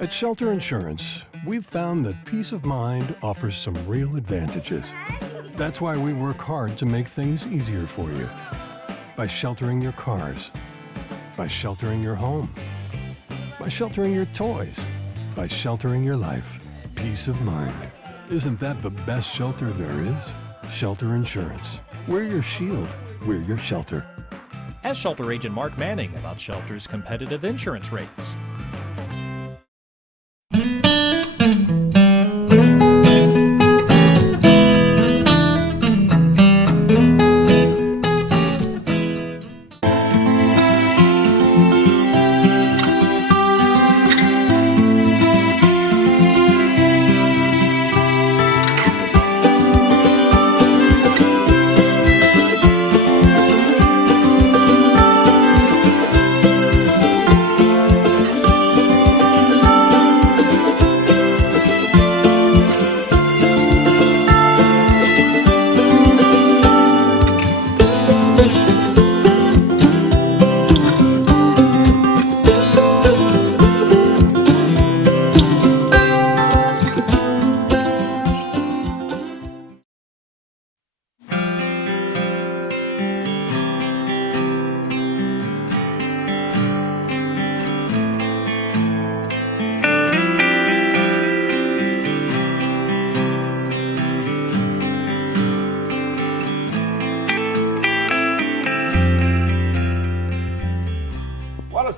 At Shelter Insurance, we've found that peace of mind offers some real advantages. That's why we work hard to make things easier for you. By sheltering your cars, by sheltering your home, by sheltering your toys, by sheltering your life. Peace of mind. Isn't that the best shelter there is? Shelter Insurance. We're your shield. We're your shelter. Ask Shelter Agent Mark Manning about Shelter's competitive insurance rates.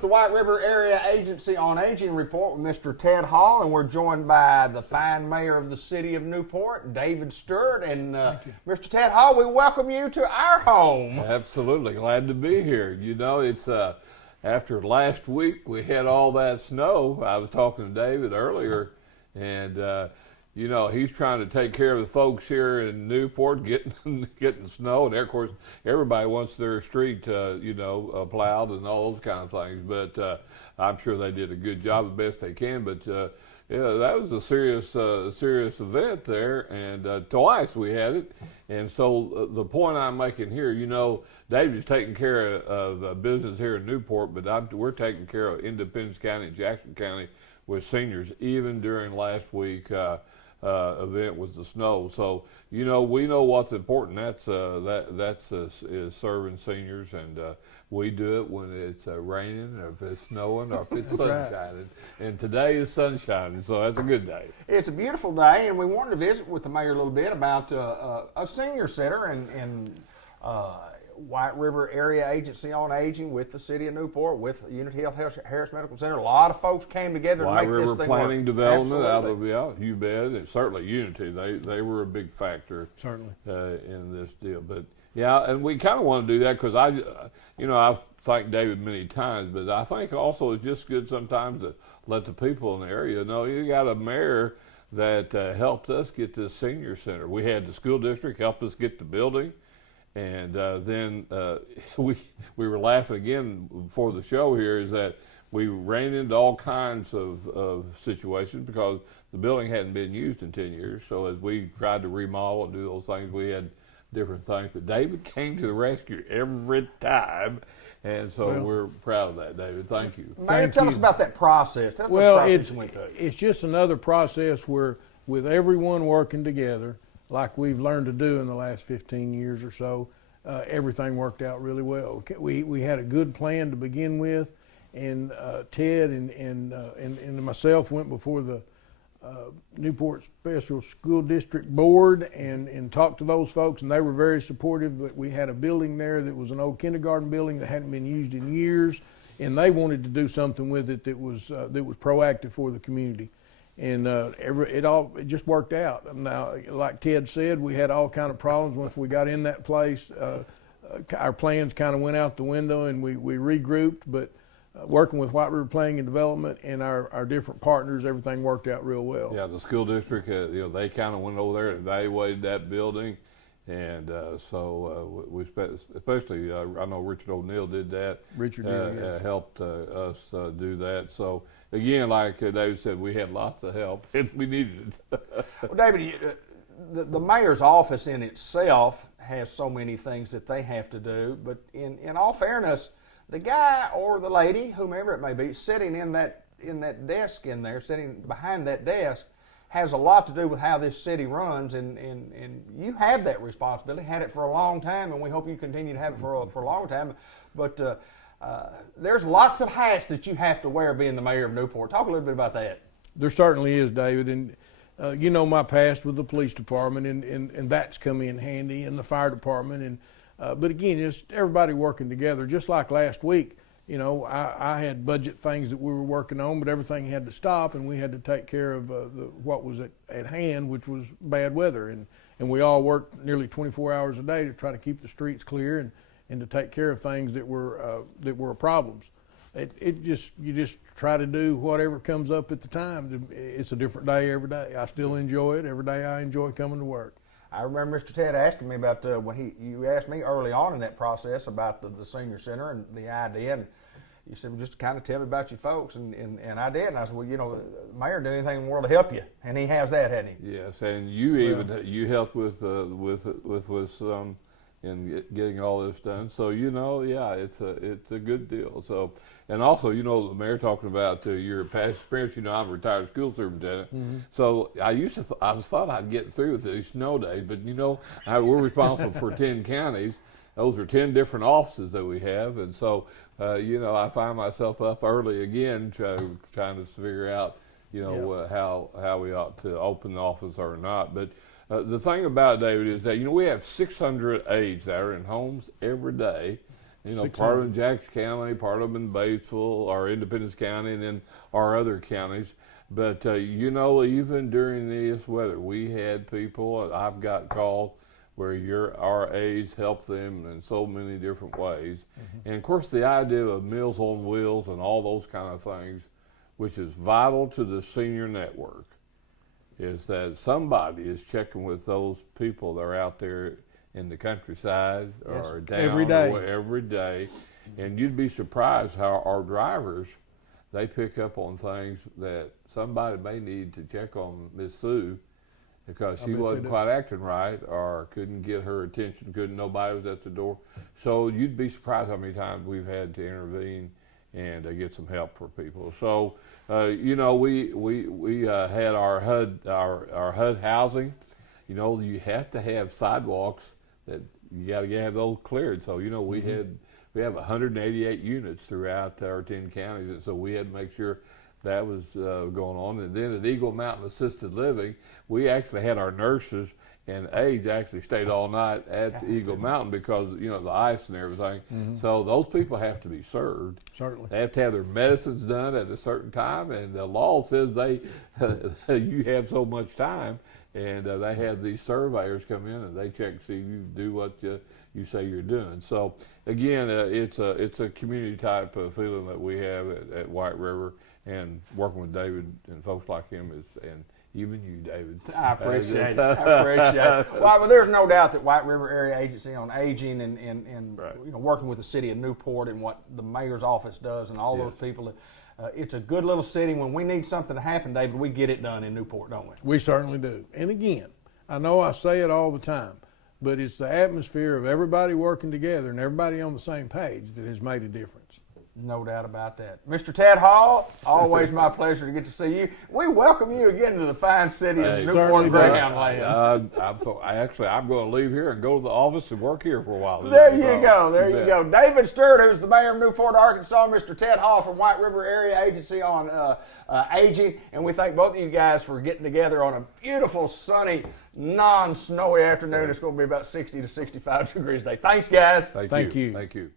The White River Area Agency on Aging report with Mr. Ted Hall, and we're joined by the fine mayor of the city of Newport, David Stewart. And Mr. Ted Hall, we welcome you to our home. Absolutely, glad to be here. You know, it's after last week we had all that snow. I was talking to David earlier, and you know, he's trying to take care of the folks here in Newport getting snow, and of course everybody wants their street plowed and all those kind of things, but I'm sure they did a good job, the best they can. But yeah, that was a serious event there, and twice we had it. And so the point I'm making here, you know, David's taking care of business here in Newport, but we're taking care of Independence County and Jackson County with seniors, even during last week event with the snow. So, you know, we know what's important. That's is serving seniors, and we do it when it's raining, or if it's snowing, or if it's sunshining. And today is sunshining, so that's a good day. It's a beautiful day, and we wanted to visit with the mayor a little bit about a senior center and White River Area Agency on Aging with the City of Newport, with Unity Health Harris Medical Center. A lot of folks came together to make this thing work. White River Planning Development, Absolutely. you bet, and certainly Unity. They were a big factor, certainly, in this deal. But yeah, and we kind of want to do that because I've thanked David many times, but I think also it's just good sometimes to let the people in the area know you got a mayor that helped us get this senior center. We had the school district help us get the building. And then we were laughing again before the show here, is that we ran into all kinds of situations because the building hadn't been used in 10 years. So as we tried to remodel and do those things, we had different things. But David came to the rescue every time. And so we're proud of that, David. Thank you. Mayor, tell us about that process. Tell us well, what process you went through. It's just another process where, with everyone working together, like we've learned to do in the last 15 years or so, everything worked out really well. We had a good plan to begin with, and Ted and myself went before the Newport Special School District Board and talked to those folks, and they were very supportive. But we had a building there that was an old kindergarten building that hadn't been used in years, and they wanted to do something with it that was proactive for the community. And it just worked out. Now, like Ted said, we had all kind of problems once we got in that place. Our plans kind of went out the window, and we regrouped. But working with White River Planning and Development and our different partners, everything worked out real well. Yeah, the school district, they kind of went over there and evaluated that building, and so we especially I know Richard O'Neill did that. Richard did, yes. Helped us do that. So. Again, like David said, we had lots of help, and we needed it. Well, David, the mayor's office in itself has so many things that they have to do, but in all fairness, the guy or the lady, whomever it may be, sitting in that in that desk in there, sitting behind that desk, has a lot to do with how this city runs, and you have that responsibility, had it for a long time, and we hope you continue to have it for a long time. But there's lots of hats that you have to wear being the mayor of Newport. Talk a little bit about that. There certainly is, David, and you know my past with the police department, and that's come in handy, and the fire department, and but again, just everybody working together. Just like last week, you know, I had budget things that we were working on, but everything had to stop, and we had to take care of what was at hand, which was bad weather, and we all worked nearly 24 hours a day to try to keep the streets clear and to take care of things that were problems. You just try to do whatever comes up at the time. It's a different day every day. I still enjoy it. Every day I enjoy coming to work. I remember Mr. Ted asking me about when you asked me early on in that process about the senior center and the idea, and you said, well, just kind of tell me about your folks, and I did, and I said, well, you know, the mayor did anything in the world to help you, and he has that, hasn't he? Yes, and you helped with some in getting all this done. So you know, yeah, it's a good deal. So, and also, you know, the mayor talking about your past experience. You know, I'm a retired school superintendent. Mm-hmm. So I thought I'd get through with these snow days, but you know, we're responsible for 10 counties. Those are 10 different offices that we have, and so you know, I find myself up early again trying to figure out, you know, how we ought to open the office or not. But the thing about it, David, is that, you know, we have 600 aides that are in homes every day. You know, 600. Part of them in Jackson County, part of them in Batesville or Independence County, and then our other counties. But, you know, even during this weather, we had people, I've got calls where our aides help them in so many different ways. Mm-hmm. And, of course, the idea of Meals on Wheels and all those kind of things, which is vital to the senior network, is that somebody is checking with those people that are out there in the countryside or down every day. And you'd be surprised how our drivers, they pick up on things that somebody may need to check on Miss Sue because she wasn't quite acting right or couldn't get her attention, nobody was at the door. So you'd be surprised how many times we've had to intervene and get some help for people. So, you know, we had our HUD housing. You know, you have to have sidewalks that you got to have those cleared. So, you know, we have 188 units throughout our 10 counties, and so we had to make sure that was going on. And then at Eagle Mountain Assisted Living, we actually had our nurses and aides actually stayed all night at the Eagle Mountain because, you know, the ice and everything. Mm-hmm. So those people have to be served. Certainly. They have to have their medicines done at a certain time, and the law says you have so much time, and they have these surveyors come in and they check to see you do what you say you're doing. So again, it's a community type of feeling that we have at White River, and working with David and folks like him and even you, David. I appreciate it. I appreciate it. Well, there's no doubt that White River Area Agency on Aging and right. You know, working with the city of Newport and what the mayor's office does and all those people, it's a good little city. When we need something to happen, David, we get it done in Newport, don't we? We certainly do. And again, I know I say it all the time, but it's the atmosphere of everybody working together and everybody on the same page that has made a difference. No doubt about that. Mr. Ted Hall, always my pleasure to get to see you. We welcome you again to the fine city of Newport Greyhound Land. I'm going to leave here and go to the office and work here for a while. There you go. There you go. David Stewart, who's the mayor of Newport, Arkansas, Mr. Ted Hall from White River Area Agency on Aging, and we thank both of you guys for getting together on a beautiful, sunny, non-snowy afternoon. It's going to be about 60 to 65 degrees today. Thanks, guys. Thank you. Thank you.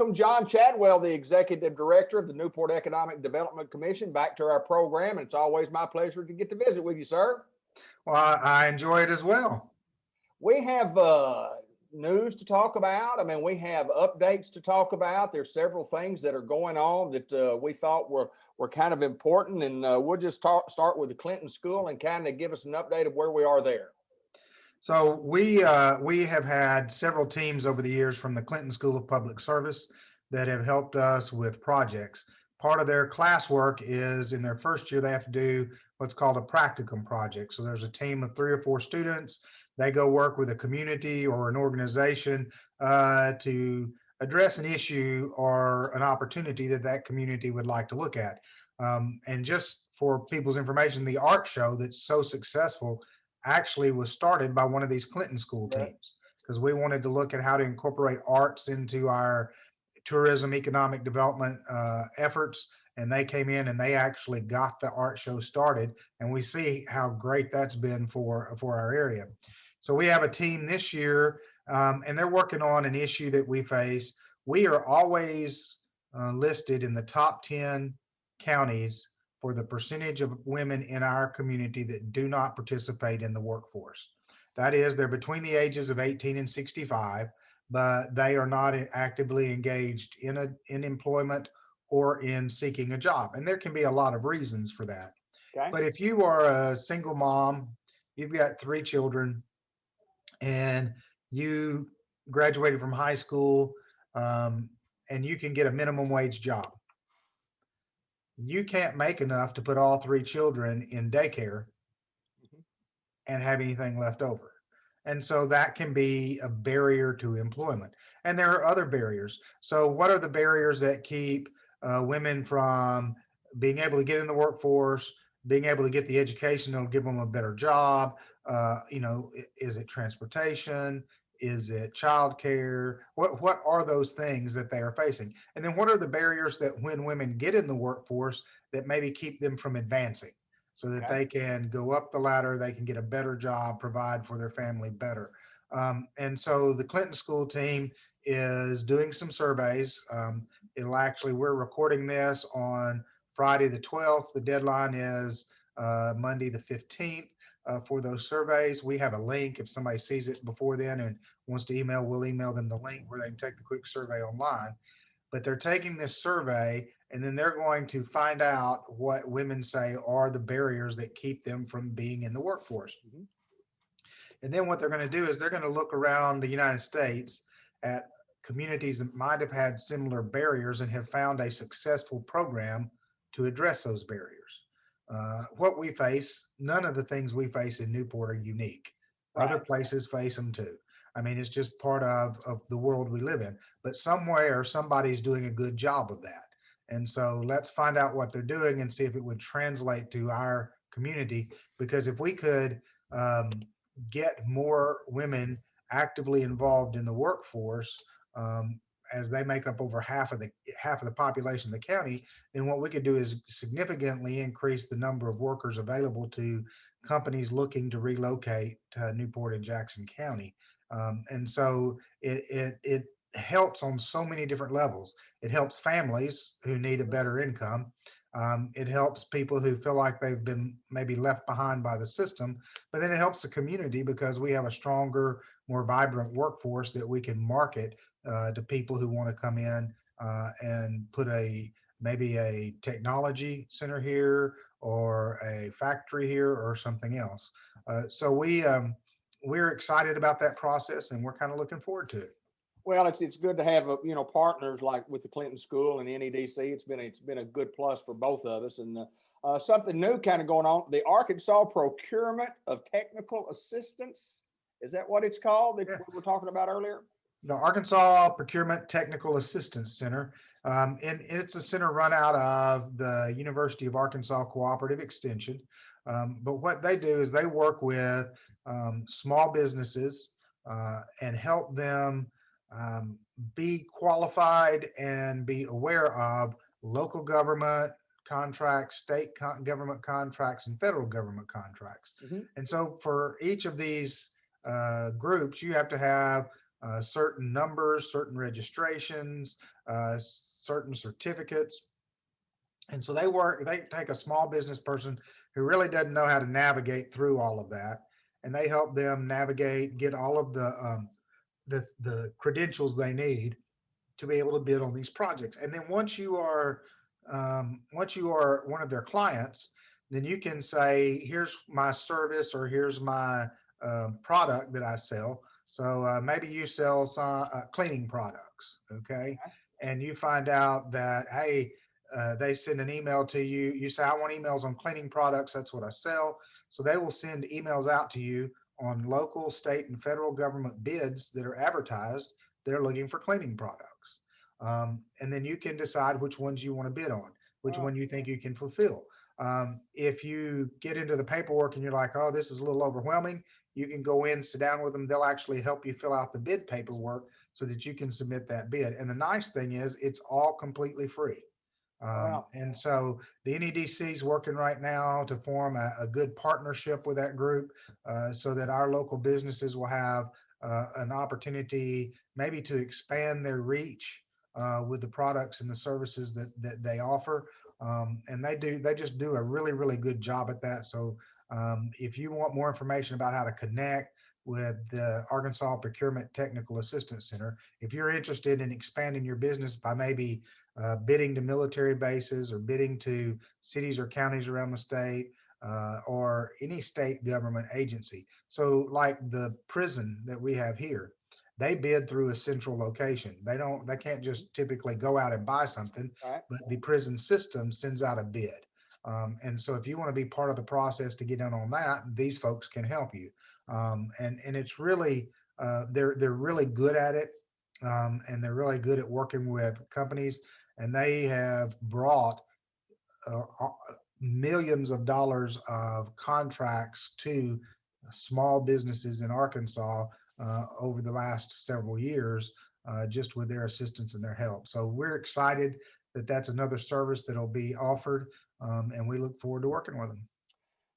welcome John Chadwell, the Executive Director of the Newport Economic Development Commission, back to our program. And it's always my pleasure to get to visit with you, sir. Well, I enjoy it as well. We have news to talk about. I mean, we have updates to talk about. There's several things that are going on that we thought were kind of important. And we'll just start with the Clinton School and kind of give us an update of where we are there. So we have had several teams over the years from the Clinton School of Public Service that have helped us with projects. Part of their classwork is in their first year, they have to do what's called a practicum project. So there's a team of 3 or 4 students. They go work with a community or an organization to address an issue or an opportunity that community would like to look at. And just for people's information, the art show that's so successful actually was started by one of these Clinton School teams, because we wanted to look at how to incorporate arts into our tourism economic development efforts. And they came in and they actually got the art show started, and we see how great that's been for our area. So we have a team this year, and they're working on an issue that we face. We are always listed in the top 10 counties for the percentage of women in our community that do not participate in the workforce. That is, they're between the ages of 18 and 65, but they are not actively engaged in employment or in seeking a job. And there can be a lot of reasons for that. Okay. But if you are a single mom, you've got 3 children, and you graduated from high school, and you can get a minimum wage job, you can't make enough to put all 3 children in daycare and have anything left over. And so that can be a barrier to employment. And there are other barriers. So what are the barriers that keep women from being able to get in the workforce, being able to get the education that'll give them a better job? Is it transportation? Is it childcare? What are those things that they are facing? And then what are the barriers that when women get in the workforce that maybe keep them from advancing, so that they can go up the ladder, they can get a better job, provide for their family better? And so the Clinton School team is doing some surveys. We're recording this on Friday the 12th. The deadline is Monday the 15th. For those surveys. We have a link. If somebody sees it before then and wants to email, we'll email them the link where they can take the quick survey online. But they're taking this survey, and then they're going to find out what women say are the barriers that keep them from being in the workforce. Mm-hmm. And then what they're going to do is they're going to look around the United States at communities that might have had similar barriers and have found a successful program to address those barriers. What we face, none of the things we face in Newport are unique. Right. Other places face them too. I mean, it's just part of the world we live in. But somewhere, somebody's doing a good job of that. And so let's find out what they're doing and see if it would translate to our community. Because if we could get more women actively involved in the workforce, as they make up over half of the population of the county, then what we could do is significantly increase the number of workers available to companies looking to relocate to Newport and Jackson County. And so it helps on so many different levels. It helps families who need a better income. It helps people who feel like they've been maybe left behind by the system, but then it helps the community because we have a stronger, more vibrant workforce that we can market to people who want to come in and put maybe a technology center here or a factory here or something else. So we're excited about that process, and we're kind of looking forward to it. Well, it's good to have partners like with the Clinton School and NEDC. It's been a good plus for both of us. And something new kind of going on: the Arkansas Procurement of Technical Assistance. Is that what it's called that we were talking about earlier? The Arkansas Procurement Technical Assistance Center. And it's a center run out of the University of Arkansas Cooperative Extension. But what they do is they work with small businesses and help them be qualified and be aware of local government contracts, state government contracts, and federal government contracts. Mm-hmm. And so for each of these groups, you have to have certain numbers, certain registrations, certain certificates. And so they take a small business person who really doesn't know how to navigate through all of that, and they help them navigate, get all of the credentials they need to be able to bid on these projects. And then once you are one of their clients, then you can say, here's my service or here's my product that I sell. So maybe you sell some cleaning products, okay? And you find out that, hey, they send an email to you. You say, I want emails on cleaning products. That's what I sell. So they will send emails out to you on local, state, and federal government bids that are advertised. They're looking for cleaning products. And then you can decide which ones you want to bid on, which one you think you can fulfill. If you get into the paperwork and you're like, oh, this is a little overwhelming, you can go in, sit down with them. They'll actually help you fill out the bid paperwork so that you can submit that bid. And the nice thing is, it's all completely free. Wow. And so the NEDC is working right now to form a good partnership with that group so that our local businesses will have an opportunity maybe to expand their reach with the products and the services that they offer. And they just do a really, really good job at that. So if you want more information about how to connect with the Arkansas Procurement Technical Assistance Center, if you're interested in expanding your business by maybe bidding to military bases or bidding to cities or counties around the state or any state government agency. So like the prison that we have here, they bid through a central location. They can't just typically go out and buy something, Right. but the prison system sends out a bid. And so if you want to be part of the process to get in on that, these folks can help you. And it's really, they're really good at it. And they're really good at working with companies, and they have brought millions of dollars of contracts to small businesses in Arkansas over the last several years, just with their assistance and their help. So we're excited that that's another service that'll be offered, and we look forward to working with them.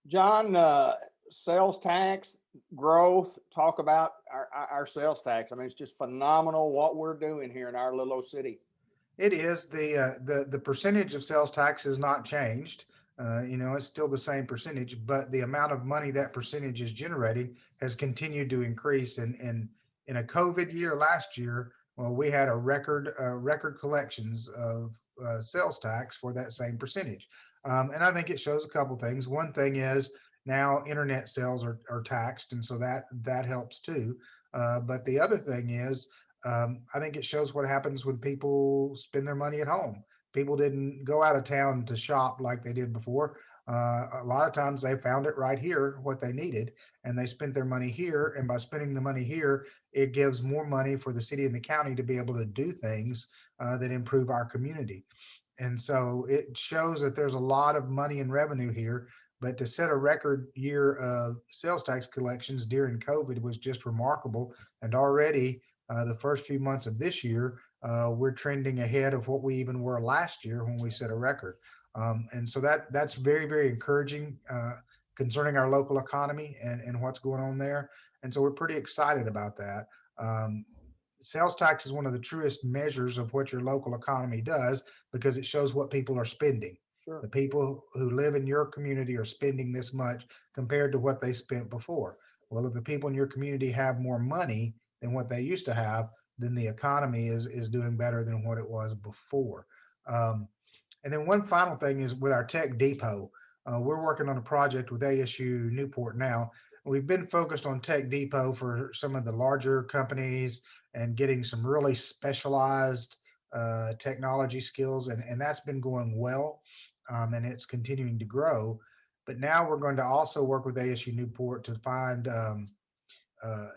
John, sales tax growth, talk about our sales tax. I mean, it's just phenomenal what we're doing here in our little old city. It is the percentage of sales tax has not changed. It's still the same percentage, but the amount of money that percentage is generating has continued to increase. And in a COVID year last year, well, we had a record collections of sales tax for that same percentage. And I think it shows a couple things. One thing is now internet sales are taxed, and so that helps too. But the other thing is, I think it shows what happens when people spend their money at home. People didn't go out of town to shop like they did before. A lot of times they found it right here, what they needed, and they spent their money here. And by spending the money here, it gives more money for the city and the county to be able to do things that improve our community. And so it shows that there's a lot of money and revenue here. But to set a record year of sales tax collections during COVID was just remarkable. And already the first few months of this year, we're trending ahead of what we even were last year when we set a record. And so that's very, very encouraging concerning our local economy and what's going on there. And so we're pretty excited about that. Sales tax is one of the truest measures of what your local economy does because it shows what people are spending. Sure. The people who live in your community are spending this much compared to what they spent before. Well, if the people in your community have more money than what they used to have, then the economy is doing better than what it was before. And then one final thing is with our tech depot. We're working on a project with ASU Newport now. We've been focused on tech depot for some of the larger companies and getting some really specialized technology skills, and that's been going well, and it's continuing to grow. But now we're going to also work with ASU Newport to find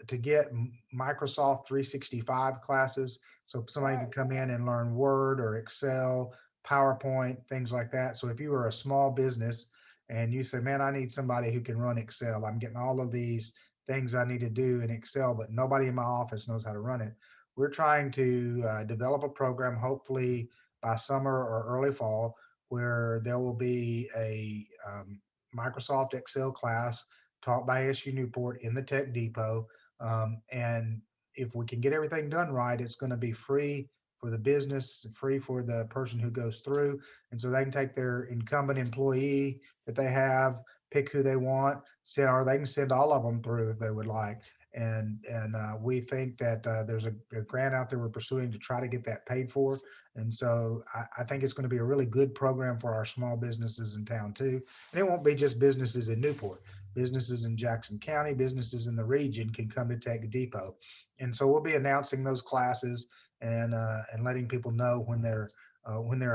to get Microsoft 365 classes, so somebody can come in and learn Word or Excel, PowerPoint, things like that. So if you were a small business and you say, man, I need somebody who can run Excel, I'm getting all of these things I need to do in Excel, but nobody in my office knows how to run it. We're trying to develop a program, hopefully by summer or early fall, where there will be a Microsoft Excel class taught by ASU Newport in the Tech Depot. And if we can get everything done right, it's going to be free for the business, free for the person who goes through. And so they can take their incumbent employee that they have, pick who they want, send, or they can send all of them through if they would like. And we think that there's a grant out there we're pursuing to try to get that paid for. And so I think it's going to be a really good program for our small businesses in town too. And it won't be just businesses in Newport. Businesses in Jackson County, businesses in the region can come to Tech Depot. And so we'll be announcing those classes and letting people know when they're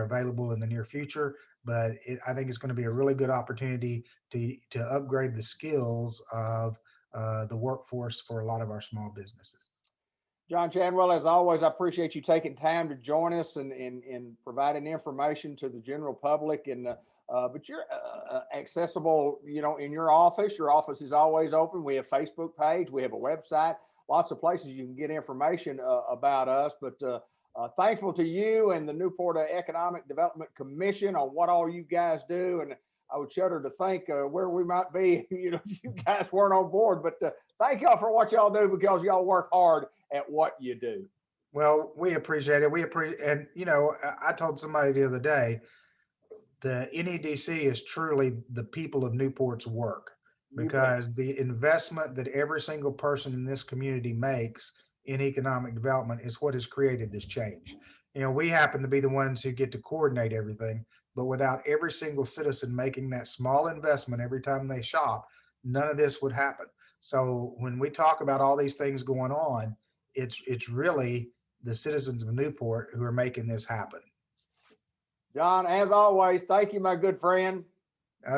available in the near future. But I think it's going to be a really good opportunity to upgrade the skills of the workforce for a lot of our small businesses. John Chadwell, as always, I appreciate you taking time to join us and providing information to the general public. And but you're accessible, in your office. Your office is always open. We have a Facebook page. We have a website. Lots of places you can get information about us. But thankful to you and the Newport Economic Development Commission on what all you guys do. And I would shudder to think where we might be, if you guys weren't on board. But thank y'all for what y'all do, because y'all work hard at what you do. Well, we appreciate it. And I told somebody the other day, the NEDC is truly the people of Newport's work, because the investment that every single person in this community makes in economic development is what has created this change. We happen to be the ones who get to coordinate everything, but without every single citizen making that small investment every time they shop, none of this would happen. So when we talk about all these things going on, it's really the citizens of Newport who are making this happen. John, as always, thank you, my good friend.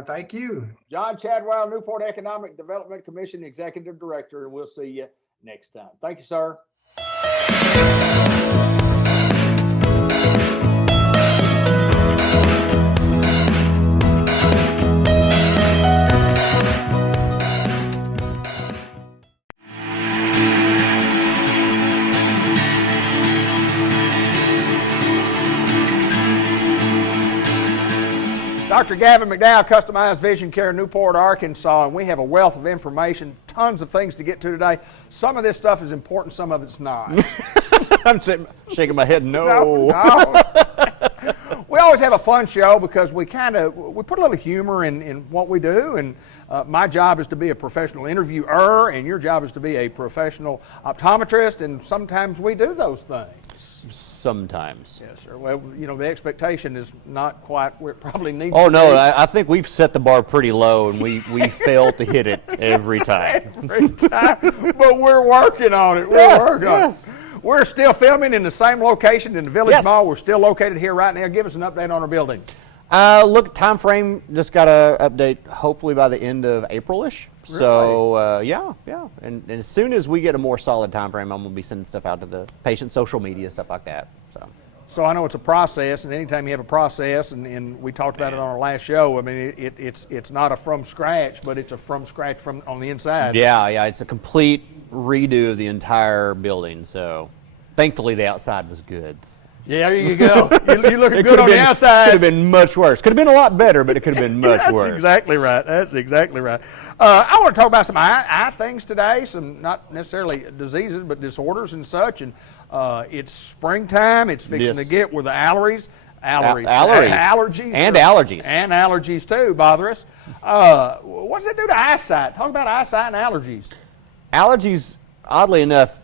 Thank you. John Chadwell, Newport Economic Development Commission Executive Director, and we'll see you next time. Thank you, sir. Dr. Gavin McDowell, Customized Vision Care, Newport, Arkansas, and we have a wealth of information, tons of things to get to today. Some of this stuff is important, some of it's not. I'm shaking my head, no. No. We always have a fun show because we put a little humor in what we do, and my job is to be a professional interviewer, and your job is to be a professional optometrist, and sometimes we do those things. Sometimes. Yes, sir. Well, the expectation is not quite where it probably needs Oh, to no, be. I think we've set the bar pretty low, and we fail to hit it every time. Every time. But we're working on it. We're still filming in the same location in the Village Mall. We're still located here right now. Give us an update on our building. Look, time frame, just got to update hopefully by the end of April-ish. Really? So, yeah. And as soon as we get a more solid time frame, I'm going to be sending stuff out to the patient social media, stuff like that. So I know it's a process, and anytime you have a process, and we talked about it on our last show, I mean, it's not a from scratch, but it's a from scratch on the inside. Yeah, it's a complete redo of the entire building. So, thankfully, the outside was good. Yeah, there you go. You're looking good on the outside. Could have been much worse. Could have been a lot better, but it could have been much worse. That's exactly right. I want to talk about some eye things today, some not necessarily diseases, but disorders and such. And it's springtime. It's fixing to get where the allergies. Allergies. And allergies. And allergies, too, bother us. What does it do to eyesight? Talk about eyesight and allergies. Allergies, oddly enough,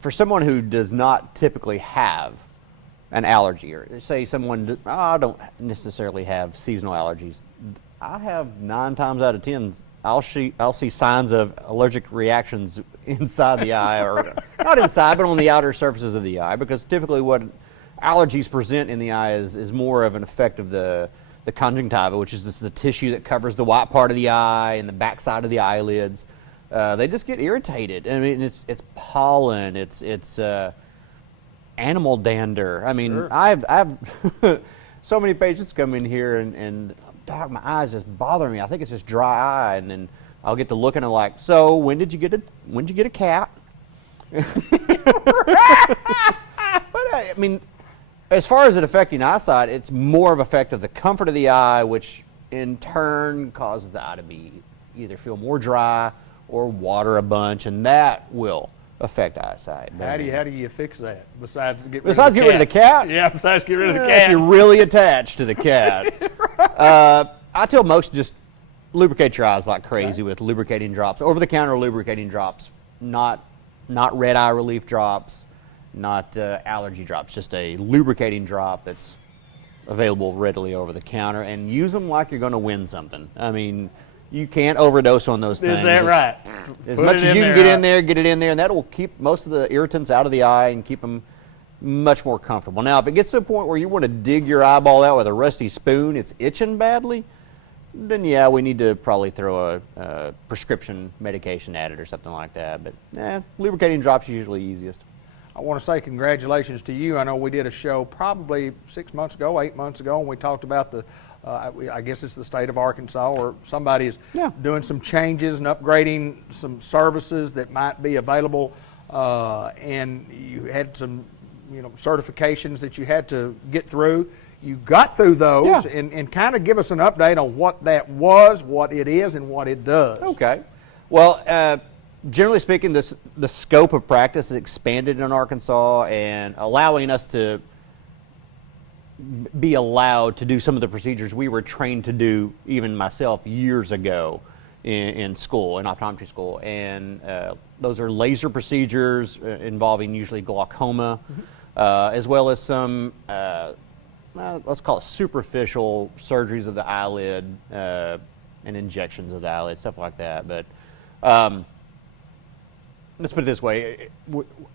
for someone who does not typically have an allergy, or say someone, I don't necessarily have seasonal allergies. I have 9 times out of 10, I'll see signs of allergic reactions inside the eye, or not inside, but on the outer surfaces of the eye, because typically what allergies present in the eye is more of an effect of the conjunctiva, which is just the tissue that covers the white part of the eye and the back side of the eyelids. They just get irritated. I mean, it's pollen, it's animal dander. I mean, sure. I've so many patients come in here and doc, my eyes just bother me. I think it's just dry eye, and then I'll get to looking and like, so when did you get a cat? But I mean, as far as it affecting eyesight, it's more of effect of the comfort of the eye, which in turn causes the eye to be either feel more dry or water a bunch, and that will affect eyesight. But, How do you fix that besides get rid besides of get rid of the cat? Yeah, besides get rid of the If cat. you're really attached to the cat. I tell most just lubricate your eyes like crazy with lubricating drops, over-the-counter lubricating drops, not red eye relief drops, not allergy drops, just a lubricating drop that's available readily over the counter, and use them like you're going to win something. I mean, you can't overdose on those things. Is that right? As Put much it as in you there, can get right? in there, get it in there, and that will keep most of the irritants out of the eye and keep them much more comfortable. Now, if it gets to a point where you want to dig your eyeball out with a rusty spoon, it's itching badly, then yeah, we need to probably throw a prescription medication at it or something like that. But lubricating drops are usually easiest. I want to say congratulations to you. I know we did a show probably 6 months ago, 8 months ago, and we talked about the, I guess it's the state of Arkansas, where somebody is doing some changes and upgrading some services that might be available, and you had some, certifications that you had to get through. You got through those, and kind of give us an update on what that was, what it is, and what it does. Okay. Well, generally speaking, the scope of practice is expanded in Arkansas and allowing us to be allowed to do some of the procedures we were trained to do, even myself, years ago in school, in optometry school. And those are laser procedures involving usually glaucoma, as well as some, let's call it superficial surgeries of the eyelid and injections of the eyelid, stuff like that. But let's put it this way.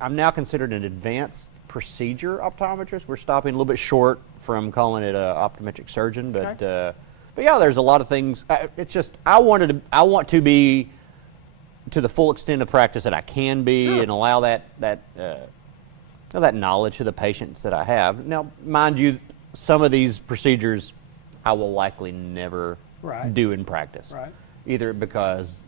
I'm now considered an advanced procedure optometrist. We're stopping a little bit short from calling it an optometric surgeon, but yeah, there's a lot of things. It's just I want to be to the full extent of practice that I can be, and allow that knowledge to the patients that I have. Now, mind you, some of these procedures I will likely never do in practice, either because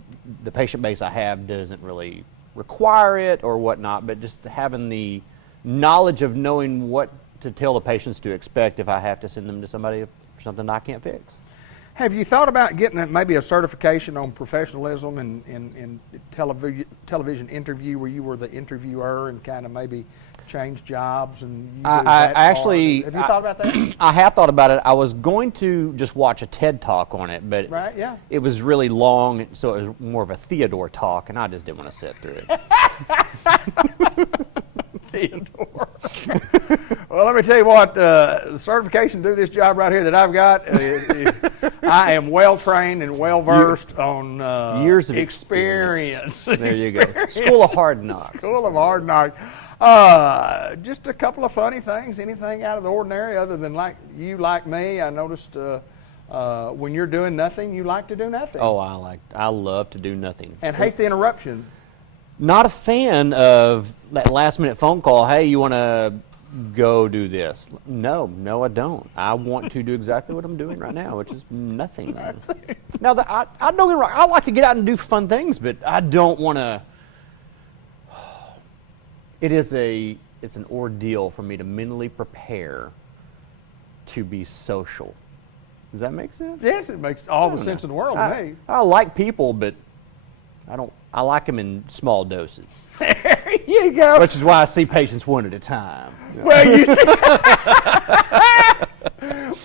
the patient base I have doesn't really require it or whatnot, but just having the knowledge of knowing what to tell the patients to expect if I have to send them to somebody for something I can't fix. Have you thought about getting maybe a certification on professionalism in television interview, where you were the interviewer and kind of maybe change jobs? And have you thought about that? I have thought about it. I was going to just watch a TED talk on it, but it was really long, so it was more of a Theodore talk, and I just didn't want to sit through it. Theodore. Well, let me tell you what, the certification to do this job right here that I've got, I am well trained and well versed on years of experience. There you go. School of Hard Knocks. School of Hard Knocks. Just a couple of funny things. Anything out of the ordinary other than like me? I noticed when you're doing nothing, you like to do nothing. Oh, I love to do nothing. And hate the interruption. Not a fan of that last minute phone call. Hey, you want to go do this? No, I don't. I want to do exactly what I'm doing right now, which is nothing. Now, I don't get me wrong. I like to get out and do fun things, but I don't want to. It's an ordeal for me to mentally prepare to be social. Does that make sense? Yes, it makes all the sense in the world to me. I like people, but I like them in small doses. There you go. Which is why I see patients one at a time. Well, you see.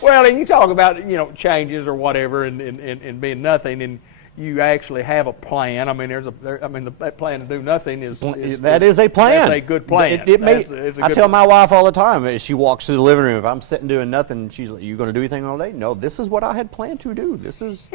Well, and you talk about changes or whatever, and being nothing, and you actually have a plan. I mean, that plan to do nothing is that is a plan. That's a good plan. I tell my wife all the time, as she walks through the living room, if I'm sitting doing nothing, she's like, "You going to do anything all day?" No, this is what I had planned to do. This was.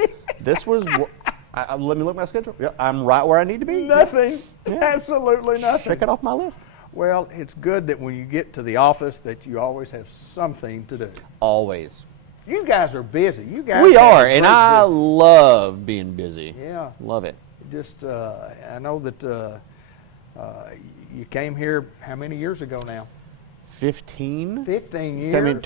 Let me look at my schedule. Yeah, I'm right where I need to be. Nothing. Yeah. Absolutely nothing. Check it off my list. Well, it's good that when you get to the office that you always have something to do. Always. You guys are busy. We are, and I love being busy. Yeah. Love it. Just, I know that you came here how many years ago now? 15. 15 years. I mean,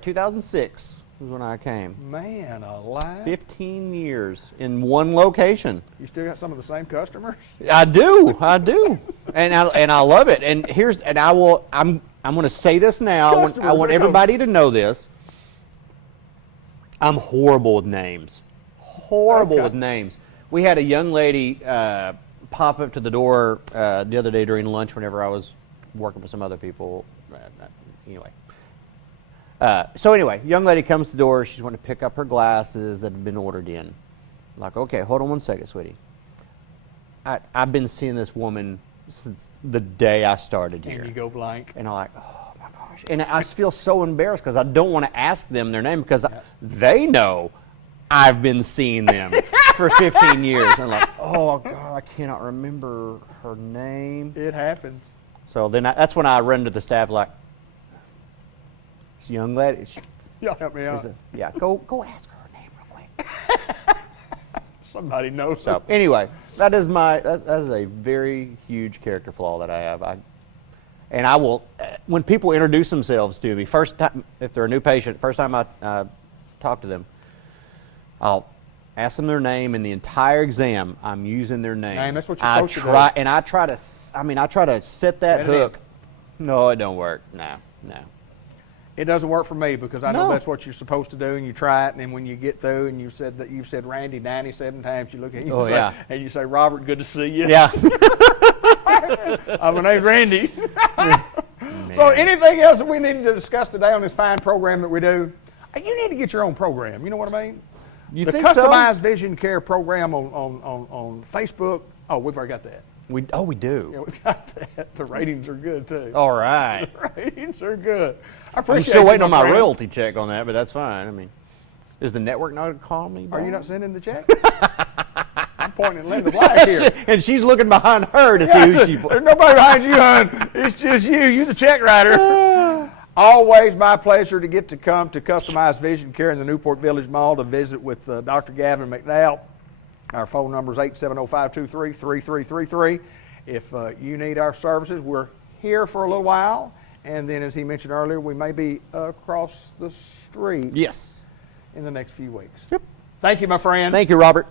2006 was when I came. Man alive. 15 years in one location. You still got some of the same customers? I do. and I love it. And I'm going to say this now. I want everybody to know this. I'm horrible with names. With names. We had a young lady pop up to the door the other day during lunch whenever I was working with some other people. Anyway. So anyway, young lady comes to the door. She's wanting to pick up her glasses that have been ordered in. I'm like, okay, hold on one second, sweetie. I've been seeing this woman since the day I started here. And you go blank. And I'm like, oh my gosh. And I feel so embarrassed because I don't want to ask them their name because they know I've been seeing them for 15 years. And I'm like, oh God, I cannot remember her name. It happens. So then that's when I run to the staff like, this young lady. Y'all help me out. Yeah, go ask her name real quick. Somebody knows. So anyway, that is a very huge character flaw that I have. And I will, when people introduce themselves to me, first time, if they're a new patient, first time I talk to them, I'll ask them their name, and the entire exam, I'm using their name. That's what you're supposed to do. And I try to set that hook. No, it don't work. No. It doesn't work for me because I know that's what you're supposed to do, and you try it, and then when you get through and you've said Randy 97 times, you look at you and you say, Robert, good to see you. Yeah. My name's Randy. So anything else that we need to discuss today on this fine program that we do? You need to get your own program. You know what I mean? You the think so? Customized Vision Care program on Facebook. Oh, we've already got that. We do. Yeah, we've got that. The ratings are good too. All right. The ratings are good. I I'm appreciate still waiting on my friend. royalty check on that, but that's fine. I mean, is the network not going to call me? Are you not sending the check? I'm pointing at Linda Black here. And she's looking behind her to see who she. There's nobody behind you, hon. It's just you. You the check writer. Always my pleasure to get to come to Customized Vision Care in the Newport Village Mall to visit with Dr. Gavin McDowell. Our phone number is 870-523-3333. If you need our services, we're here for a little while. And then, as he mentioned earlier, we may be across the street. Yes. In the next few weeks. Yep. Thank you, my friend. Thank you, Robert.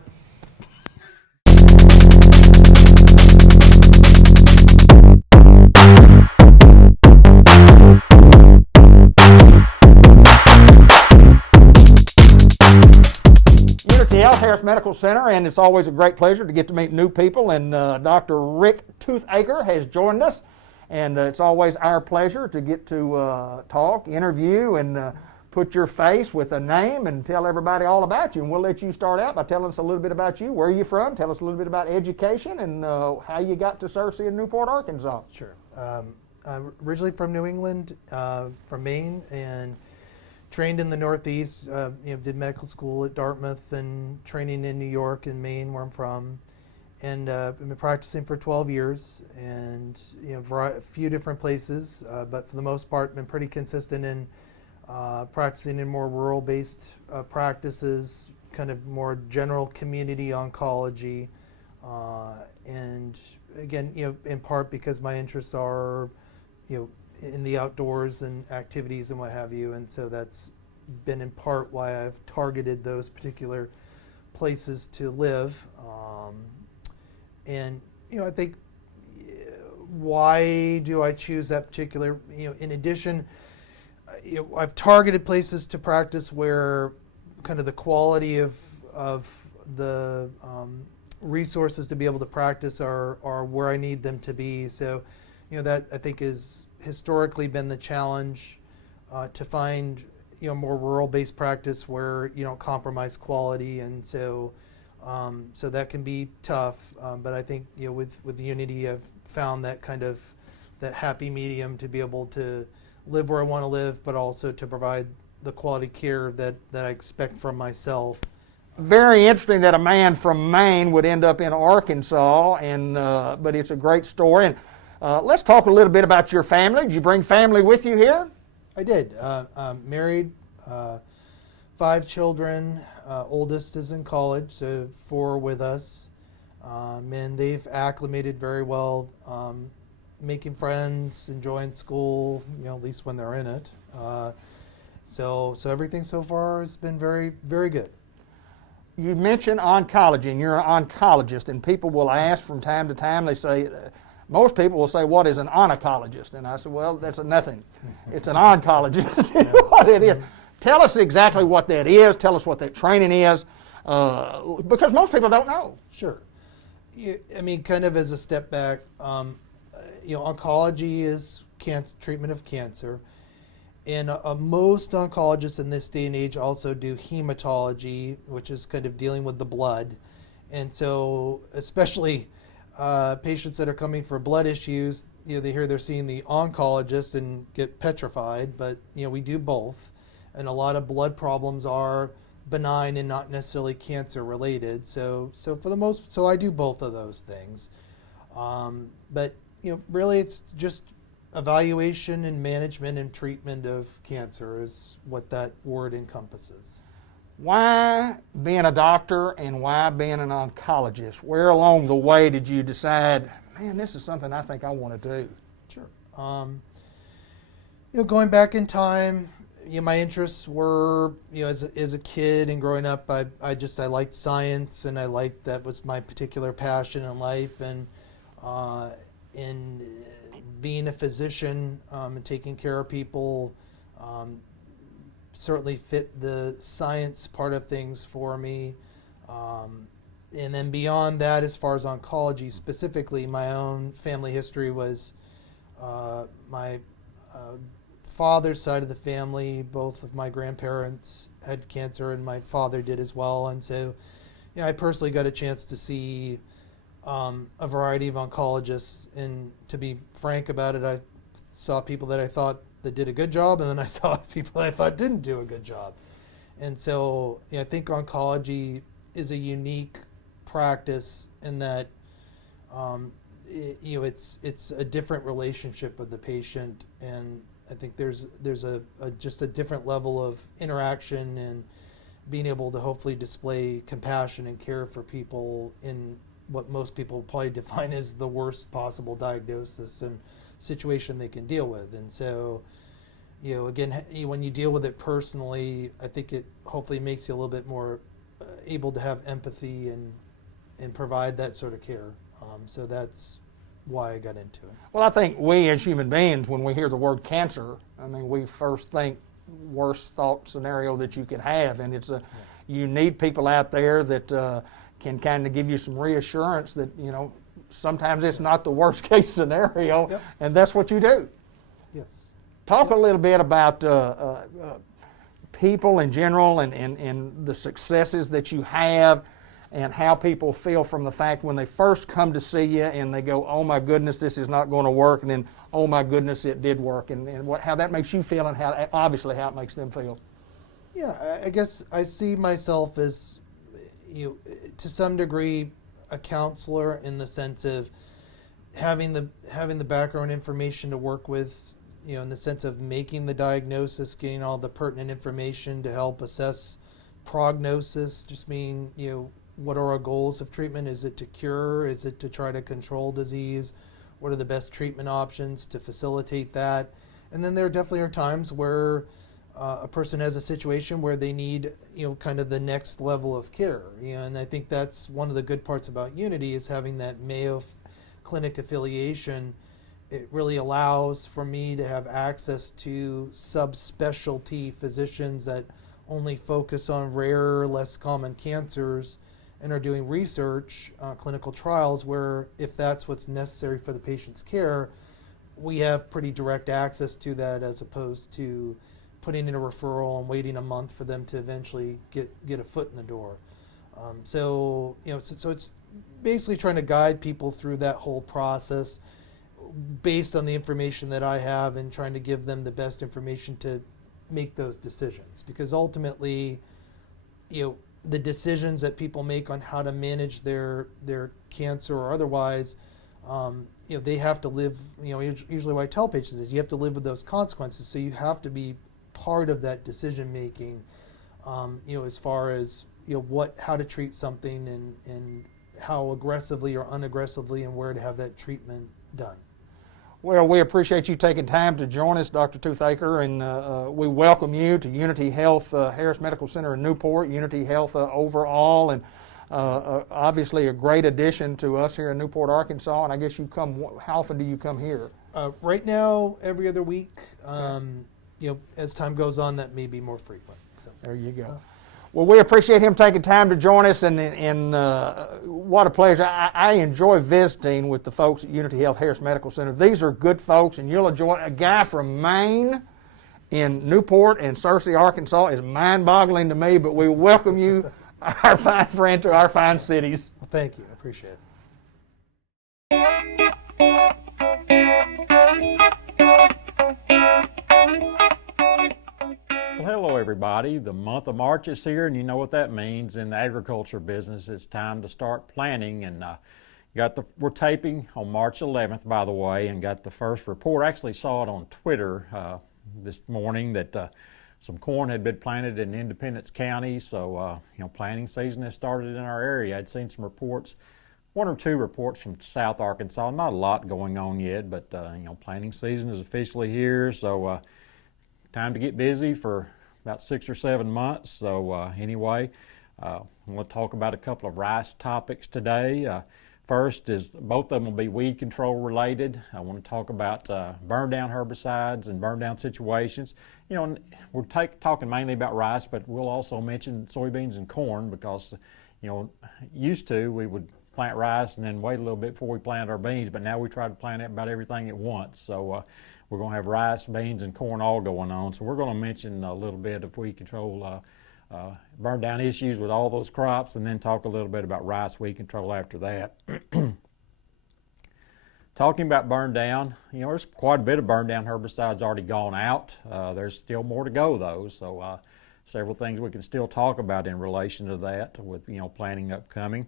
Harris Medical Center, and it's always a great pleasure to get to meet new people. And Dr. Rick Toothaker has joined us, and it's always our pleasure to get to talk, interview, and put your face with a name and tell everybody all about you. And we'll let you start out by telling us a little bit about you. Where are you from? Tell us a little bit about education and how you got to Searcy in Newport, Arkansas. Sure. I'm originally from New England, from Maine, and trained in the Northeast. Did medical school at Dartmouth and training in New York and Maine, where I'm from, and I've been practicing for 12 years, and a few different places, but for the most part, been pretty consistent in practicing in more rural-based practices, kind of more general community oncology, and again, in part because my interests are, in the outdoors and activities and what have you, and so that's been in part why I've targeted those particular places to live. And I think why do I choose that particular? In addition, I've targeted places to practice where kind of the quality of the resources to be able to practice are where I need them to be. So, that I think is historically been the challenge, to find more rural-based practice where you don't compromise quality, and so that can be tough. But I think with Unity, I've found that kind of that happy medium to be able to live where I want to live, but also to provide the quality care that I expect from myself. Very interesting that a man from Maine would end up in Arkansas, and but it's a great story. And let's talk a little bit about your family. Did you bring family with you here? I did. I'm married, 5 children. Oldest is in college, so 4 with us. And they've acclimated very well, making friends, enjoying school, at least when they're in it. So everything so far has been very, very good. You mentioned oncology, and you're an oncologist, and people will ask from time to time, they say, most people will say, what is an oncologist? And I said, well, that's nothing. It's an oncologist. What it is. Tell us exactly what that is. Tell us what that training is, because most people don't know. Sure. I mean, kind of as a step back, oncology is treatment of cancer. And most oncologists in this day and age also do hematology, which is kind of dealing with the blood. And so, especially patients that are coming for blood issues, they hear they're seeing the oncologist and get petrified, but we do both. And a lot of blood problems are benign and not necessarily cancer related. So I do both of those things. But really it's just evaluation and management and treatment of cancer is what that word encompasses. Why being a doctor and why being an oncologist? Where along the way did you decide, man, this is something I think I want to do? Sure. Going back in time, my interests were, as a kid and growing up, I liked science, and that was my particular passion in life, and in being a physician and taking care of people certainly fit the science part of things for me. And then beyond that, as far as oncology specifically, my own family history was my father's side of the family. Both of my grandparents had cancer, and my father did as well. And so, I personally got a chance to see a variety of oncologists. And to be frank about it, I saw people that I thought that did a good job, and then I saw people that I thought didn't do a good job. And so, I think oncology is a unique practice in that it's a different relationship with the patient, and I think there's just a different level of interaction and being able to hopefully display compassion and care for people in what most people probably define as the worst possible diagnosis and situation they can deal with. And so, again, when you deal with it personally, I think it hopefully makes you a little bit more able to have empathy and provide that sort of care. So that's why I got into it. Well, I think we as human beings, when we hear the word cancer, we first think worst thought scenario that you could have, and you need people out there that can kind of give you some reassurance that sometimes it's not the worst case scenario. Yep. And that's what you do. Yes. Talk a little bit about people in general and the successes that you have, and how people feel from the fact when they first come to see you and they go, oh my goodness, this is not going to work, and then, oh my goodness, it did work, and how that makes you feel, and how it makes them feel. Yeah, I guess I see myself as, to some degree, a counselor in the sense of having the background information to work with, in the sense of making the diagnosis, getting all the pertinent information to help assess prognosis, just mean, what are our goals of treatment? Is it to cure? Is it to try to control disease? What are the best treatment options to facilitate that? And then there definitely are times where a person has a situation where they need, kind of the next level of care. And I think that's one of the good parts about Unity is having that Mayo Clinic affiliation. It really allows for me to have access to subspecialty physicians that only focus on rare, less common cancers and are doing research, clinical trials, where if that's what's necessary for the patient's care, we have pretty direct access to that, as opposed to putting in a referral and waiting a month for them to eventually get a foot in the door. So it's basically trying to guide people through that whole process based on the information that I have, and trying to give them the best information to make those decisions. Because ultimately, the decisions that people make on how to manage their cancer or otherwise, they have to live, usually what I tell patients is you have to live with those consequences. So you have to be part of that decision making, as far as, how to treat something, and how aggressively or unaggressively, and where to have that treatment done. Well, we appreciate you taking time to join us, Dr. Toothaker, and we welcome you to Unity Health Harris Medical Center in Newport, Unity Health overall, and obviously a great addition to us here in Newport, Arkansas. And I guess how often do you come here? Right now, every other week. As time goes on, that may be more frequent. So. There you go. Well, we appreciate him taking time to join us, and what a pleasure. I enjoy visiting with the folks at Unity Health Harris Medical Center. These are good folks, and you'll enjoy it. A guy from Maine in Newport and Searcy, Arkansas is mind-boggling to me, but we welcome you, our fine friend, to our fine cities. Well, thank you. I appreciate it. Well, hello everybody. The month of March is here, and you know what that means in the agriculture business. It's time to start planting, and we're taping on March 11th, by the way, and got the first report. I actually saw it on Twitter this morning that some corn had been planted in Independence County, so planting season has started in our area. I'd seen some reports, one or two reports from South Arkansas. Not a lot going on yet, but planting season is officially here, so time to get busy for about 6 or 7 months. So anyway, I'm going to talk about a couple of rice topics today. First is both of them will be weed control related. I want to talk about burn down herbicides and burn down situations. We're talking mainly about rice, but we'll also mention soybeans and corn because used to we would plant rice and then wait a little bit before we plant our beans, but now we try to plant about everything at once. So we're going to have rice, beans, and corn all going on. So we're going to mention a little bit of weed control, burn down issues with all those crops, and then talk a little bit about rice weed control after that. Talking about burn down, there's quite a bit of burn down herbicides already gone out. There's still more to go though, so several things we can still talk about in relation to that with planting upcoming.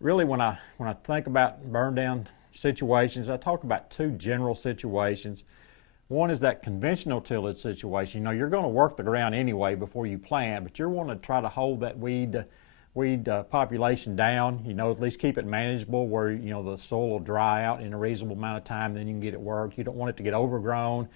Really, when I think about burn down situations, I talk about two general situations. One is that conventional tillage situation. You're going to work the ground anyway before you plant, but you're wanting to try to hold that weed population down, at least keep it manageable where, the soil will dry out in a reasonable amount of time, then you can get it worked. You don't want it to get overgrown.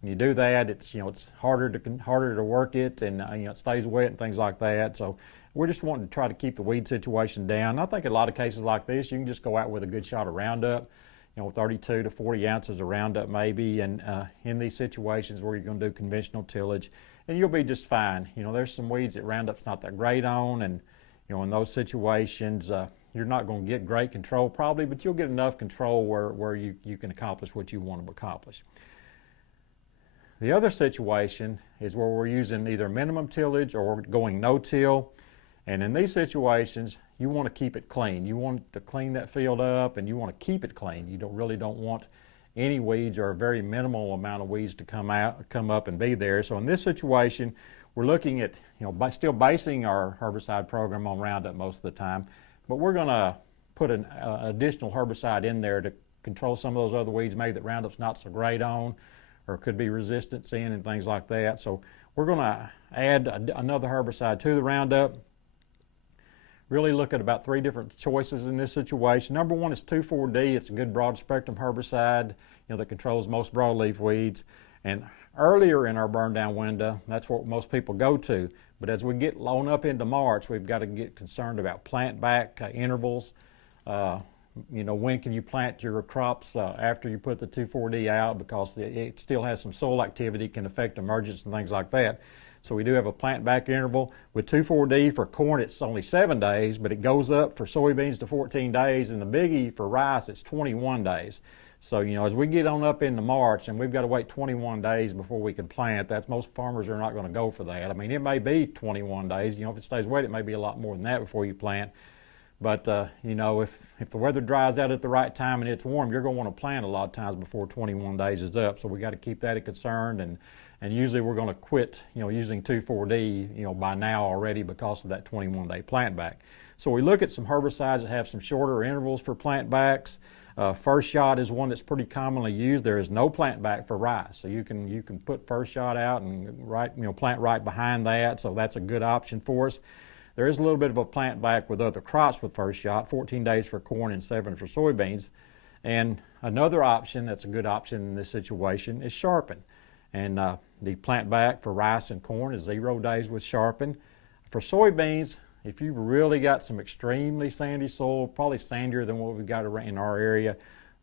When you do that, it's harder to work it, and it stays wet and things like that. So we're just wanting to try to keep the weed situation down. I think in a lot of cases like this, you can just go out with a good shot of Roundup, 32 to 40 ounces of Roundup maybe, and in these situations where you're going to do conventional tillage, and you'll be just fine. There's some weeds that Roundup's not that great on, and in those situations, you're not going to get great control probably, but you'll get enough control where you can accomplish what you want to accomplish. The other situation is where we're using either minimum tillage or going no-till, and in these situations, you want to keep it clean. You want to clean that field up, and you want to keep it clean. You really don't want any weeds or a very minimal amount of weeds to come up and be there. So in this situation, we're looking at still basing our herbicide program on Roundup most of the time, but we're going to put an additional herbicide in there to control some of those other weeds maybe that Roundup's not so great on, or could be resistant in and things like that. So we're going to add another herbicide to the Roundup. Really look at about 3 different choices in this situation. Number one is 2,4-D. It's a good broad spectrum herbicide that controls most broadleaf weeds. And earlier in our burn down window, that's what most people go to. But as we get on up into March, we've got to get concerned about plant back intervals. When can you plant your crops after you put the 2,4-D out, because it still has some soil activity, can affect emergence and things like that. So we do have a plant back interval. With 2,4-D for corn, it's only 7 days, but it goes up for soybeans to 14 days, and the biggie for rice, it's 21 days. So, as we get on up into March and we've got to wait 21 days before we can plant, most farmers are not going to go for that. I mean, it may be 21 days. If it stays wet, it may be a lot more than that before you plant. But, if the weather dries out at the right time and it's warm, you're going to want to plant a lot of times before 21 days is up. So we got to keep that a concern, and usually we're going to quit, using 2,4-D, by now already because of that 21-day plant back. So we look at some herbicides that have some shorter intervals for plant backs. First shot is one that's pretty commonly used. There is no plant back for rice, so you can put first shot out and plant right behind that. So that's a good option for us. There is a little bit of a plant back with other crops with first shot, 14 days for corn and 7 for soybeans. And another option that's a good option in this situation is Sharpen. And the plant back for rice and corn is 0 days with Sharpen. For soybeans, if you've really got some extremely sandy soil, probably sandier than what we've got in our area,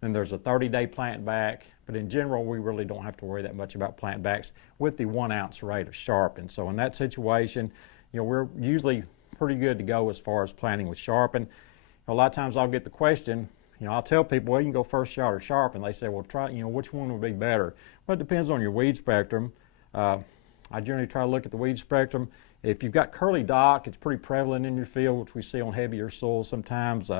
then there's a 30-day plant back. But in general, we really don't have to worry that much about plant backs with the 1 ounce rate of Sharpen. So in that situation, we're usually pretty good to go as far as planting with Sharpen. A lot of times I'll get the question, I'll tell people, well, you can go first shot or Sharpen. They say, well, try, which one would be better? Well, it depends on your weed spectrum. I generally try to look at the weed spectrum. If you've got curly dock, it's pretty prevalent in your field, which we see on heavier soil sometimes,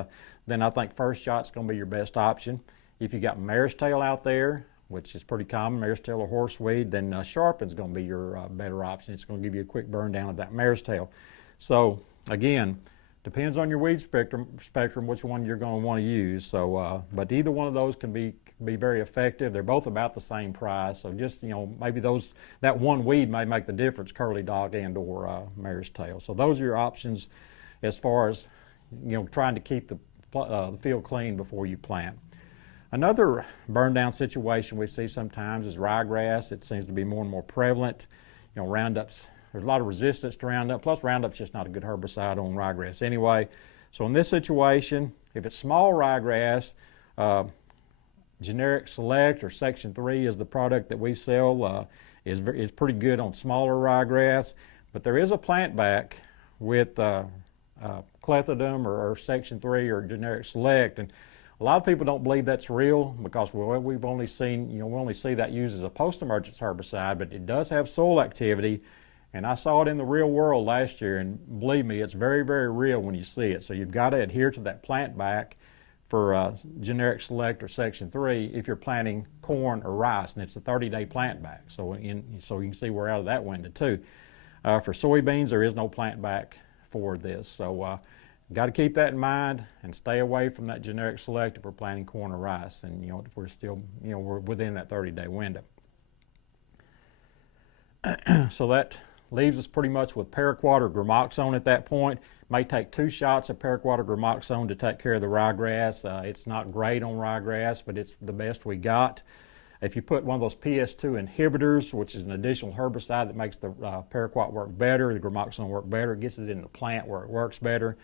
then I think first shot's going to be your best option. If you got mare's tail out there, which is pretty common, mare's tail or horseweed, then Sharpen's going to be your better option. It's going to give you a quick burn down of that mare's tail. So again, depends on your weed spectrum which one you're going to want to use. So, but either one of those can be very effective. They're both about the same price. So just maybe that one weed may make the difference, curly dog and or mare's tail. So those are your options as far as trying to keep the field clean before you plant. Another burn down situation we see sometimes is ryegrass. It seems to be more and more prevalent. Roundup's, there's a lot of resistance to Roundup, plus Roundup's just not a good herbicide on ryegrass anyway. So in this situation, if it's small ryegrass, Generic Select or Section 3 is the product that we sell, is pretty good on smaller ryegrass, but there is a plant back with clethodim or Section 3 or Generic Select, and a lot of people don't believe that's real because we've only seen, we only see that used as a post-emergence herbicide, but it does have soil activity, and I saw it in the real world last year, and believe me, it's very, very real when you see it. So you've got to adhere to that plant back for Generic Select or Section 3 if you're planting corn or rice, and it's a 30-day plant back. So so you can see we're out of that window too. For soybeans, there is no plant back for this. So got to keep that in mind and stay away from that Generic Select if we're planting corn or rice, and if we're still, we're within that 30-day window. So that leaves us pretty much with paraquat or gramoxone at that point. May take 2 shots of paraquat or gramoxone to take care of the ryegrass. It's not great on ryegrass, but it's the best we got. If you put one of those PS2 inhibitors, which is an additional herbicide that makes the paraquat work better, the gramoxone work better, gets it in the plant where it works better,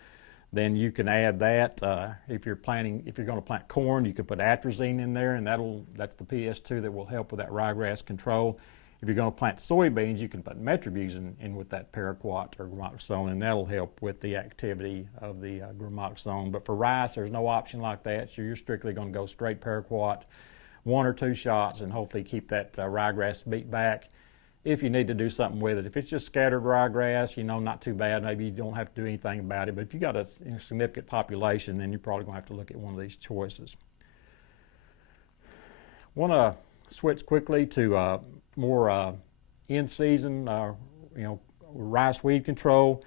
then you can add that. If you're going to plant corn, you can put atrazine in there, and that's the PS2 that will help with that ryegrass control. If you're going to plant soybeans, you can put metribuzin in with that paraquat or gramoxone, and that'll help with the activity of the gramoxone. But for rice, there's no option like that, so you're strictly going to go straight paraquat, 1 or 2 shots, and hopefully keep that ryegrass beat back. If you need to do something with it, if it's just scattered ryegrass, not too bad. Maybe you don't have to do anything about it. But if you got a significant population, then you're probably going to have to look at one of these choices. Want to switch quickly to more in-season, rice weed control.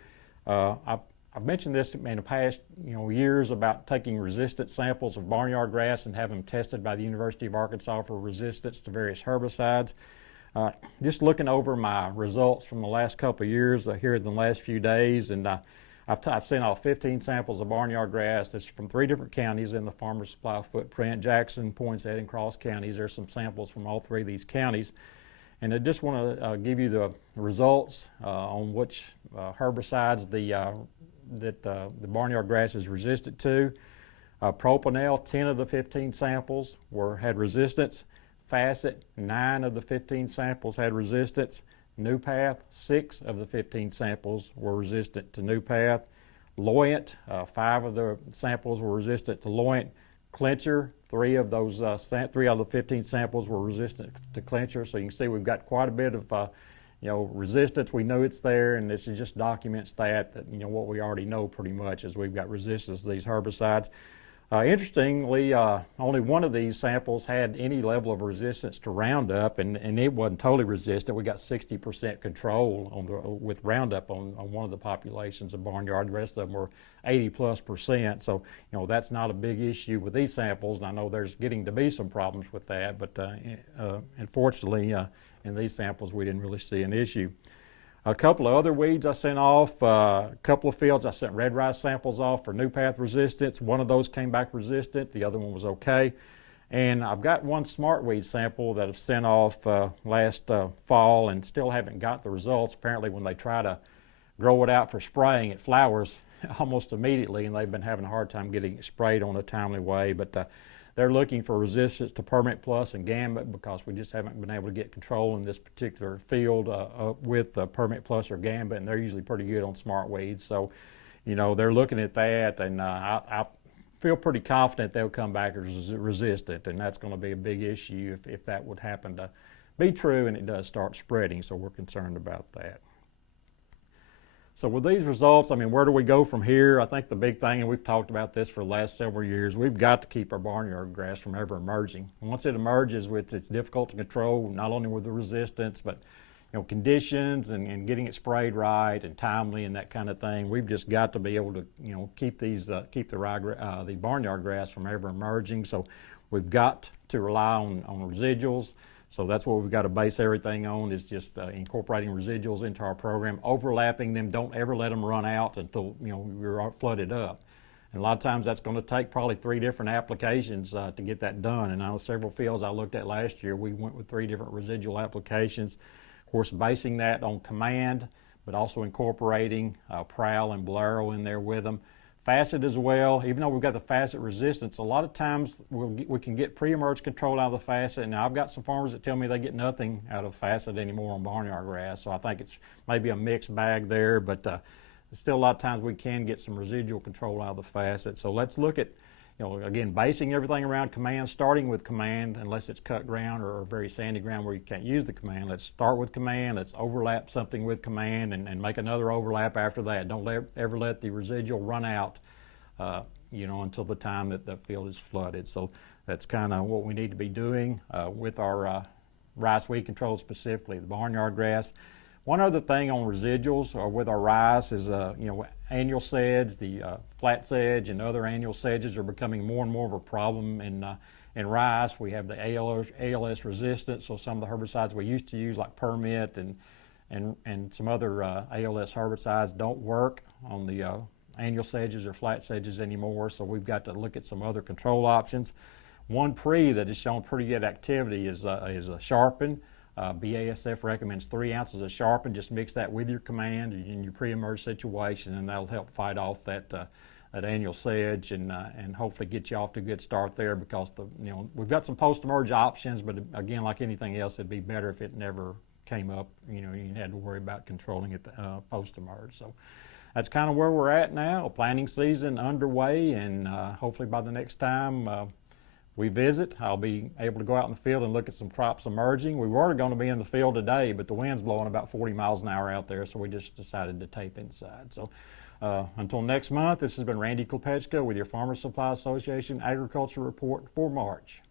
I've mentioned this in the past, years about taking resistant samples of barnyard grass and having them tested by the University of Arkansas for resistance to various herbicides. Just looking over my results from the last couple of years here in the last few days, and I've sent all 15 samples of barnyard grass. That's from 3 different counties in the Farmer Supply footprint, Jackson, Poinsett, and Cross counties. There's some samples from all 3 of these counties. And I just want to give you the results on which herbicides that the barnyard grass is resistant to. Propanel, 10 of the 15 samples had resistance. Facet, 9 of the 15 samples had resistance. Newpath, 6 of the 15 samples were resistant to Newpath. Loyant, 5 of the samples were resistant to Loyant. Clincher, 3 of those 3 out of the 15 samples were resistant to Clincher. So you can see we've got quite a bit of resistance. We know it's there, and this just documents that what we already know pretty much is we've got resistance to these herbicides. Interestingly, only one of these samples had any level of resistance to Roundup, and it wasn't totally resistant. We got 60% control with Roundup on one of the populations of barnyard. The rest of them were 80+%. So, that's not a big issue with these samples, and I know there's getting to be some problems with that, but unfortunately, in these samples, we didn't really see an issue. A couple of other weeds I sent off, a couple of fields I sent red rice samples off for Newpath resistance. One of those came back resistant, the other one was okay. And I've got one smartweed sample that I've sent off last fall and still haven't got the results. Apparently when they try to grow it out for spraying, it flowers almost immediately, and they've been having a hard time getting it sprayed on a timely way. But they're looking for resistance to Permit Plus and Gambit because we just haven't been able to get control in this particular field with Permit Plus or Gambit, and they're usually pretty good on smart weeds. So, you know, they're looking at that, and I feel pretty confident they'll come back as resistant, and that's going to be a big issue if that would happen to be true and it does start spreading, so we're concerned about that. So with these results, I mean, where do we go from here? I think the big thing, and we've talked about this for the last several years, we've got to keep our barnyard grass from ever emerging. Once it emerges, it's difficult to control, not only with the resistance, but you know, conditions and getting it sprayed right and timely and that kind of thing. We've just got to be able to, you know, keep the barnyard grass from ever emerging. So we've got to rely on residuals. So that's what we've got to base everything on, is just incorporating residuals into our program, overlapping them. Don't ever let them run out until, you know, you're flooded up. And a lot of times that's going to take probably 3 different applications to get that done. And I know several fields I looked at last year, we went with 3 different residual applications. Of course, basing that on command, but also incorporating Prowl and Bolero in there with them. Facet as well, even though we've got the facet resistance, a lot of times we can get pre-emerge control out of the facet. Now I've got some farmers that tell me they get nothing out of facet anymore on barnyard grass, so I think it's maybe a mixed bag there, but still a lot of times we can get some residual control out of the facet. So let's look at, you know, again, basing everything around command, starting with command, unless it's cut ground or very sandy ground where you can't use the command. Let's start with command, let's overlap something with command and make another overlap after that. Don't ever let the residual run out, you know, until the time that the field is flooded. So that's kind of what we need to be doing with our rice weed control, specifically the barnyard grass. One other thing on residuals with our rice is, you know, annual sedge, the flat sedge and other annual sedges are becoming more and more of a problem in rice. We have the ALS resistance, so some of the herbicides we used to use like Permit and some other ALS herbicides don't work on the annual sedges or flat sedges anymore, so we've got to look at some other control options. One pre that has shown pretty good activity is a Sharpen. BASF recommends 3 ounces of Sharpen. Just mix that with your command in your pre-emerge situation, and that'll help fight off that annual sedge and hopefully get you off to a good start there, because you know, we've got some post-emerge options, but again, like anything else, it'd be better if it never came up. You know, you had to worry about controlling it post-emerge. So that's kind of where we're at now. Planting season underway, and hopefully by the next time we visit, I'll be able to go out in the field and look at some crops emerging. We were going to be in the field today, but the wind's blowing about 40 miles an hour out there, so we just decided to tape inside. So until next month, this has been Randy Klepechka with your Farmer Supply Association Agriculture Report for March.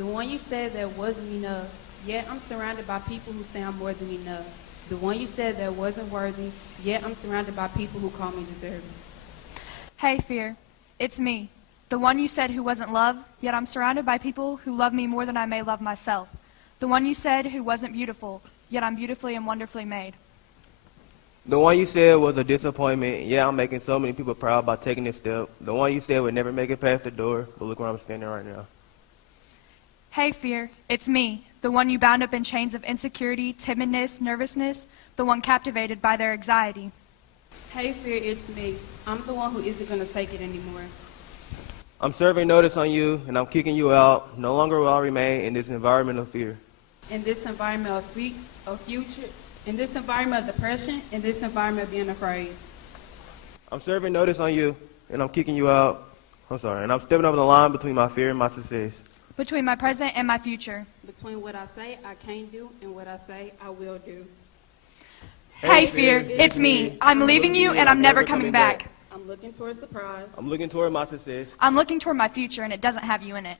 The one you said that wasn't enough, yet I'm surrounded by people who say I'm more than enough. The one you said that wasn't worthy, yet I'm surrounded by people who call me deserving. Hey, fear, it's me. The one you said who wasn't love, yet I'm surrounded by people who love me more than I may love myself. The one you said who wasn't beautiful, yet I'm beautifully and wonderfully made. The one you said was a disappointment, yeah, I'm making so many people proud by taking this step. The one you said would never make it past the door, but look where I'm standing right now. Hey, fear, it's me. The one you bound up in chains of insecurity, timidness, nervousness, the one captivated by their anxiety. Hey, fear, it's me. I'm the one who isn't going to take it anymore. I'm serving notice on you, and I'm kicking you out. No longer will I remain in this environment of fear. In this environment of future, in this environment of depression, in this environment of being afraid. I'm serving notice on you, and I'm kicking you out. And I'm stepping over the line between my fear and my success. Between my present and my future. Between what I say I can't do and what I say I will do. Hey, fear, it's me. I'm leaving you and I'm never coming back. I'm looking towards the prize. I'm looking toward my success. I'm looking toward my future and it doesn't have you in it.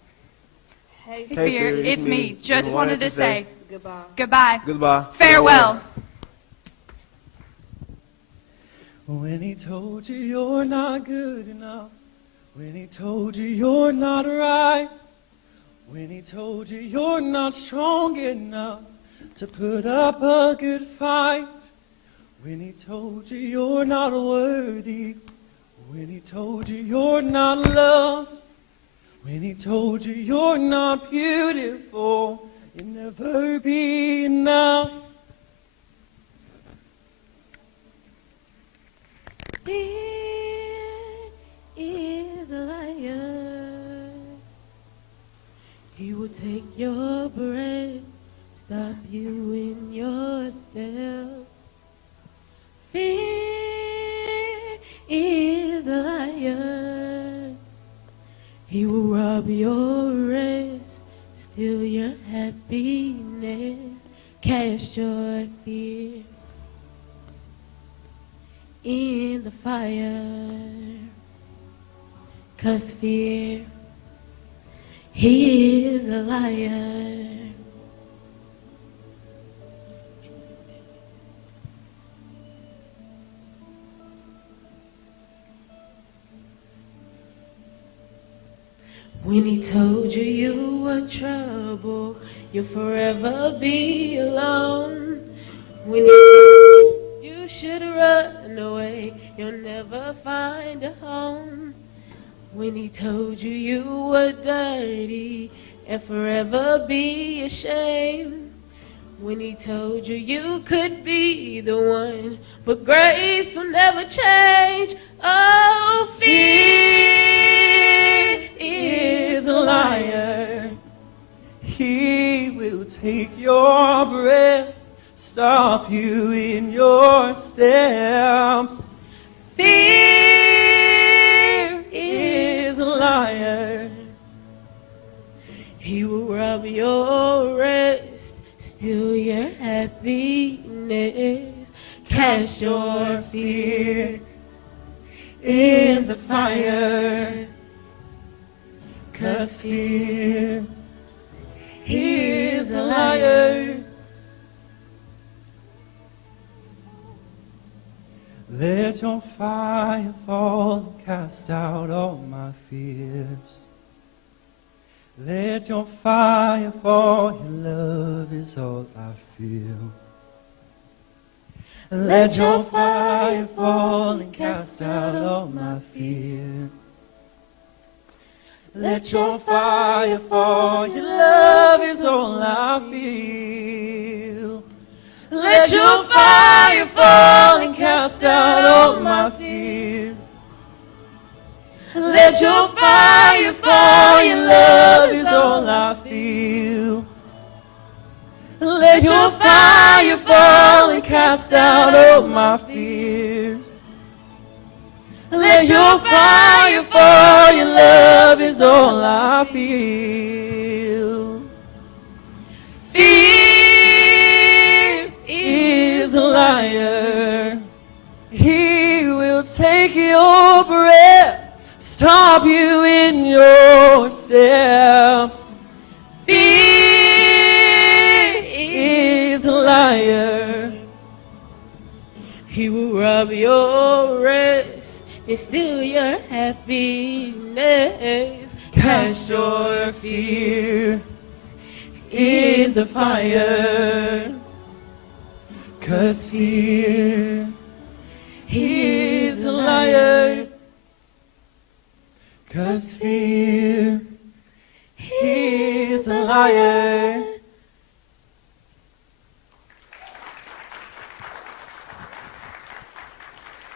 Hey, fear, it's me. Just wanted to say goodbye. Goodbye. Goodbye. Farewell. When he told you you're not good enough, when he told you you're not right, when he told you you're not strong enough to put up a good fight, when he told you you're not worthy, when he told you you're not loved, when he told you you're not beautiful, you'll never be enough. Fear is a liar. He will take your breath, stop you in your steps. Fear is a liar. He will rob your rest, steal your happiness, cast your fear in the fire. 'Cause fear, he is a liar. When he told you you were trouble, you'll forever be alone. When he told you should run away, you'll never find a home. When he told you you were dirty and forever be ashamed. When he told you you could be the one, but grace will never change. Oh, fear is a liar. He will take your breath, stop you in your steps. Fear is a liar. He will rob your rest, steal your happiness, cast your fear in the fire. 'Cause fear, he is a liar. Let your fire fall and cast out all my fears. Let your fire fall, your love is all I feel. Let your fire fall and cast out all my fears. Let your fire fall, your love is all I feel. Let your fire fall and cast out all my fears. Let your fire fall, your love is all I feel. Let your fire fall and cast out all my fears. Let your fire fall, your love is all I feel. Fear is a liar. He will take your breath, stop you in your steps. Fear fire. He will rob your rest and steal your happiness. Cast your fear in the fire. 'Cause fear is a liar. 'Cause fear is a liar.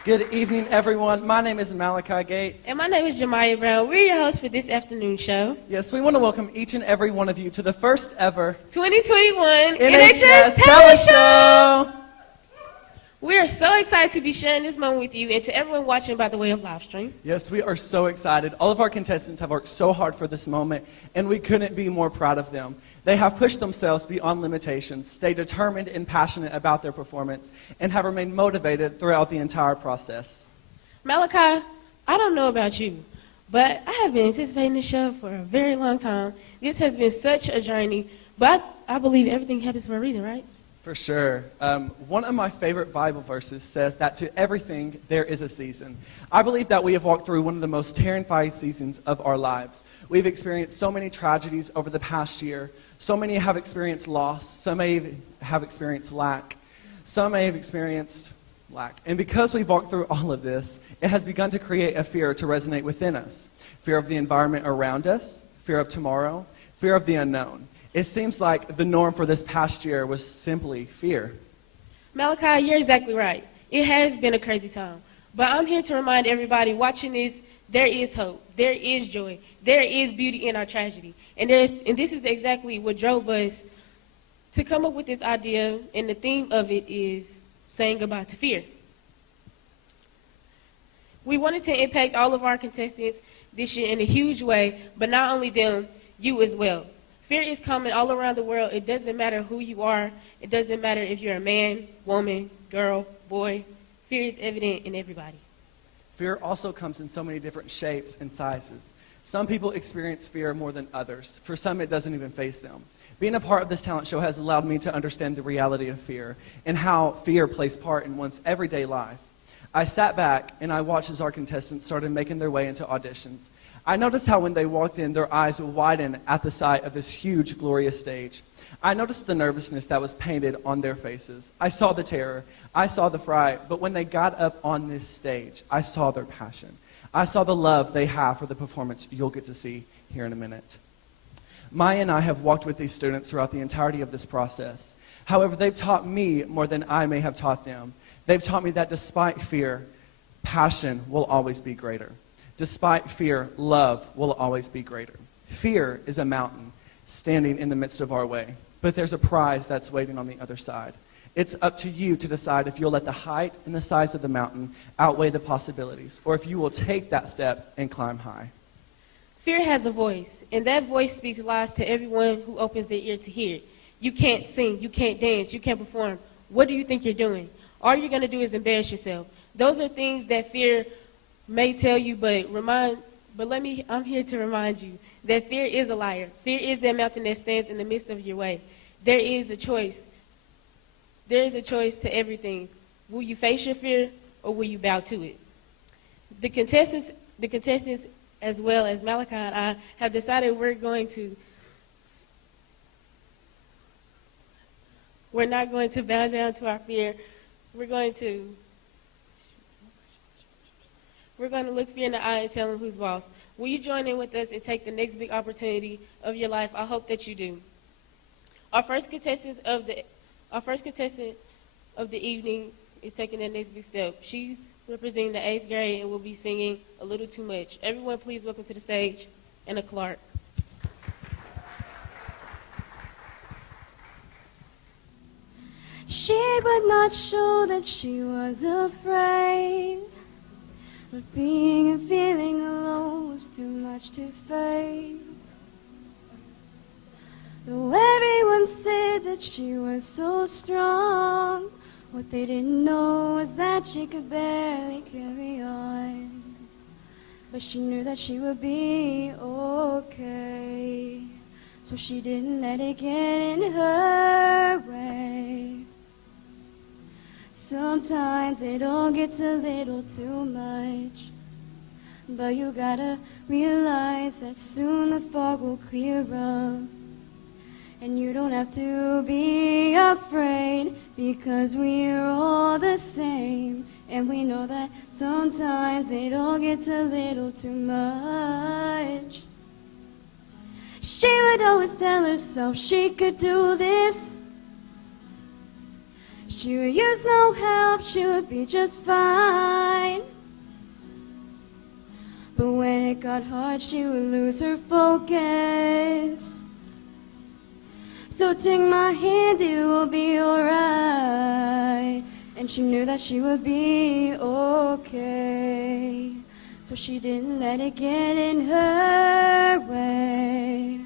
Good evening, everyone. My name is Malachi Gates. And my name is Jemiah Brown. We're your hosts for this afternoon show. Yes, we want to welcome each and every one of you to the first ever 2021 NHS Talent Show. We are so excited to be sharing this moment with you and to everyone watching by the way of live stream. Yes, we are so excited. All of our contestants have worked so hard for this moment, and we couldn't be more proud of them. They have pushed themselves beyond limitations, stayed determined and passionate about their performance, and have remained motivated throughout the entire process. Malachi, I don't know about you, but I have been anticipating this show for a very long time. This has been such a journey, but I believe everything happens for a reason, right? For sure. One of my favorite Bible verses says that to everything there is a season. I believe that we have walked through one of the most terrifying seasons of our lives. We've experienced so many tragedies over the past year. So many have experienced loss. Some may have experienced lack. Some may have experienced lack. And because we've walked through all of this, it has begun to create a fear to resonate within us. Fear of the environment around us, fear of tomorrow, fear of the unknown. It seems like the norm for this past year was simply fear. Malachi, you're exactly right. It has been a crazy time. But I'm here to remind everybody watching this, there is hope, there is joy, there is beauty in our tragedy. And this is exactly what drove us to come up with this idea, and the theme of it is saying goodbye to fear. We wanted to impact all of our contestants this year in a huge way, but not only them, you as well. Fear is common all around the world. It doesn't matter who you are. It doesn't matter if you're a man, woman, girl, boy. Fear is evident in everybody. Fear also comes in so many different shapes and sizes. Some people experience fear more than others. For some, it doesn't even face them. Being a part of this talent show has allowed me to understand the reality of fear and how fear plays part in one's everyday life. I sat back and I watched as our contestants started making their way into auditions. I noticed how when they walked in, their eyes would widen at the sight of this huge, glorious stage. I noticed the nervousness that was painted on their faces. I saw the terror. I saw the fright. But when they got up on this stage, I saw their passion. I saw the love they have for the performance you'll get to see here in a minute. Maya and I have walked with these students throughout the entirety of this process. However, they've taught me more than I may have taught them. They've taught me that despite fear, passion will always be greater. Despite fear, love will always be greater. Fear is a mountain standing in the midst of our way, but there's a prize that's waiting on the other side. It's up to you to decide if you'll let the height and the size of the mountain outweigh the possibilities, or if you will take that step and climb high. Fear has a voice, and that voice speaks lies to everyone who opens their ear to hear it. You can't sing, you can't dance, you can't perform. What do you think you're doing? All you're going to do is embarrass yourself. Those are things that fear may tell you, I'm here to remind you that fear is a liar. Fear is that mountain that stands in the midst of your way. There is a choice. There is a choice to everything. Will you face your fear or will you bow to it? The contestants, as well as Malachi and I, have decided we're not going to bow down to our fear. We're going to look fear in the eye and tell them who's boss. Will you join in with us and take the next big opportunity of your life? I hope that you do. Our first contestant of the evening is taking the next big step. She's representing the 8th grade and will be singing A Little Too Much. Everyone, please welcome to the stage Anna Clark. She would not show that she was afraid, but being and feeling alone was too much to face. Though everyone said that she was so strong, what they didn't know was that she could barely carry on. But she knew that she would be okay, so she didn't let it get in her way. Sometimes it all gets a little too much. But you gotta realize that soon the fog will clear up. And you don't have to be afraid, because we're all the same. And we know that sometimes it all gets a little too much. She would always tell herself she could do this. She would use no help, she would be just fine. But when it got hard, she would lose her focus. So take my hand, it will be alright. And she knew that she would be okay. So she didn't let it get in her way.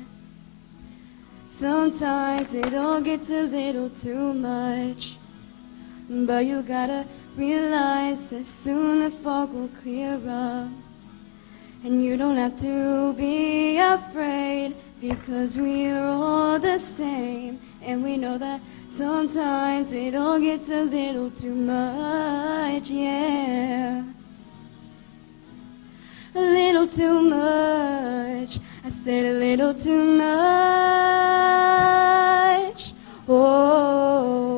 Sometimes it all gets a little too much. But you gotta realize that soon the fog will clear up. And you don't have to be afraid, because we're all the same. And we know that sometimes it all gets a little too much, yeah. A little too much. I said a little too much. Oh.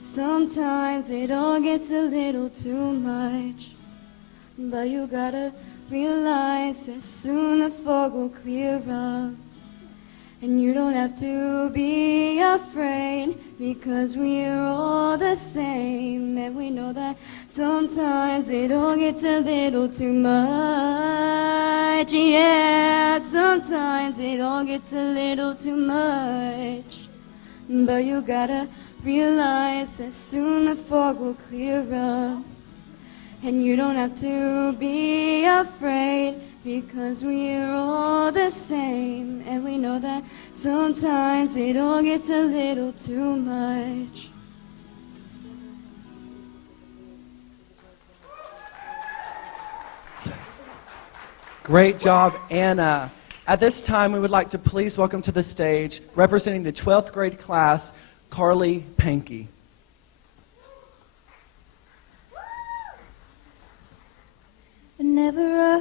Sometimes it all gets a little too much. But you gotta realize that soon the fog will clear up. And you don't have to be afraid, because we're all the same. And we know that sometimes it all gets a little too much. Yeah, sometimes it all gets a little too much. But you gotta realize that soon the fog will clear up. And you don't have to be afraid, because we're all the same. And we know that sometimes it all gets a little too much. Great job, Anna. At this time, we would like to please welcome to the stage, representing the 12th grade class, Carly Pankey. I never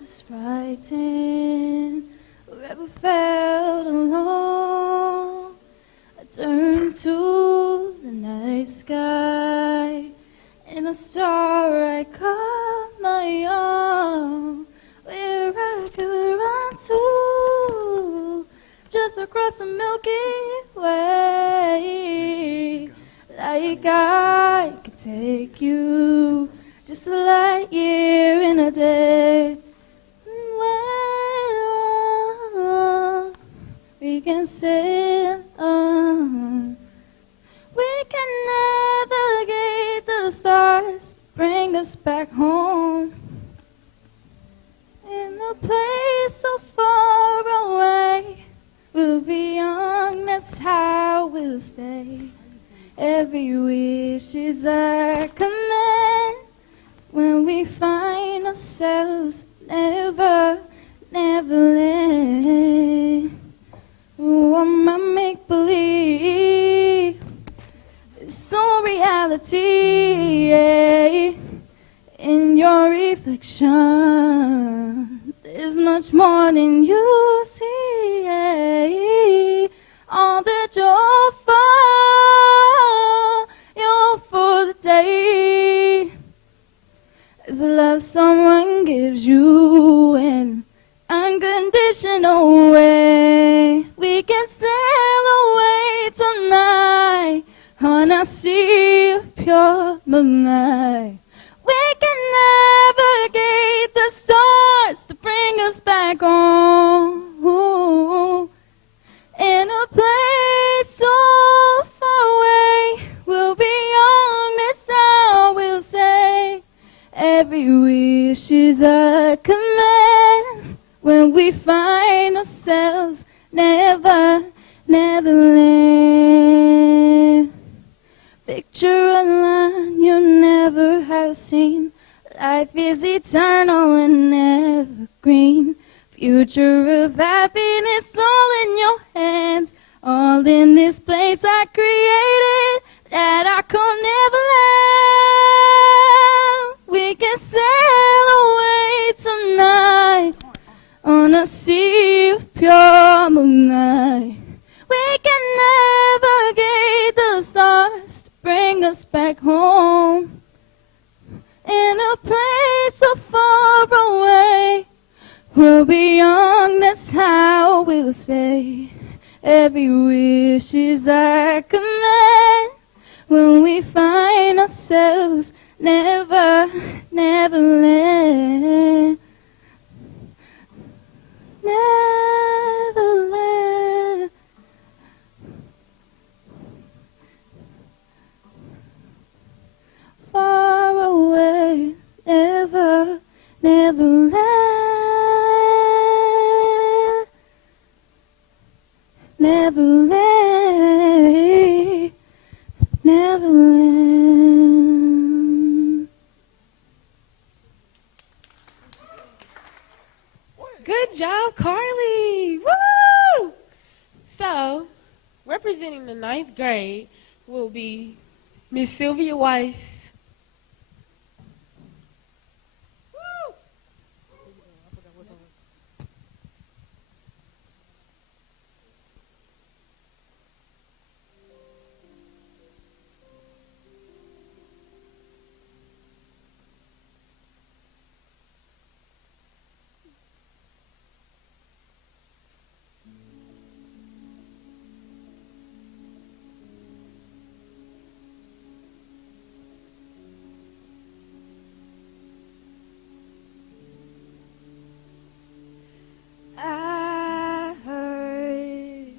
was frightened or ever felt alone. I turned to the night sky, and a star I call my own, where I could run to, just across the Milky Way. Like I could take you just a light year in a day. Well, we can sail on. We can navigate the stars, bring us back home. In a place so far away, we'll be young, that's how we'll stay. Every wish is our command. When we find ourselves never, neverland. Oh, my make-believe, it's all reality, yeah. In your reflection, there's much more than you see, yeah. All that you're for the day. Is the love someone gives you in unconditional way. We can sail away tonight on a sea of pure moonlight. We can navigate the stars to bring us back home. In a place so far away, we'll be young, that's how we'll say. Every wish is a command. When we find ourselves never, neverland. Picture a line you never have seen. Life is eternal and evergreen. Future of happiness all in your hands. all in this place I created that I could never let. We can sail away tonight on a sea of pure moonlight. We can navigate the stars to bring us back home. In a place so far away, we'll be young, that's how we'll stay. Every wish is our command when we find ourselves never, never land. Neverland. Far away, never, Neverland. Neverland. Neverland. Good job, Carly. Woo! So, representing the 9th grade will be Miss Sylvia Weiss. I heard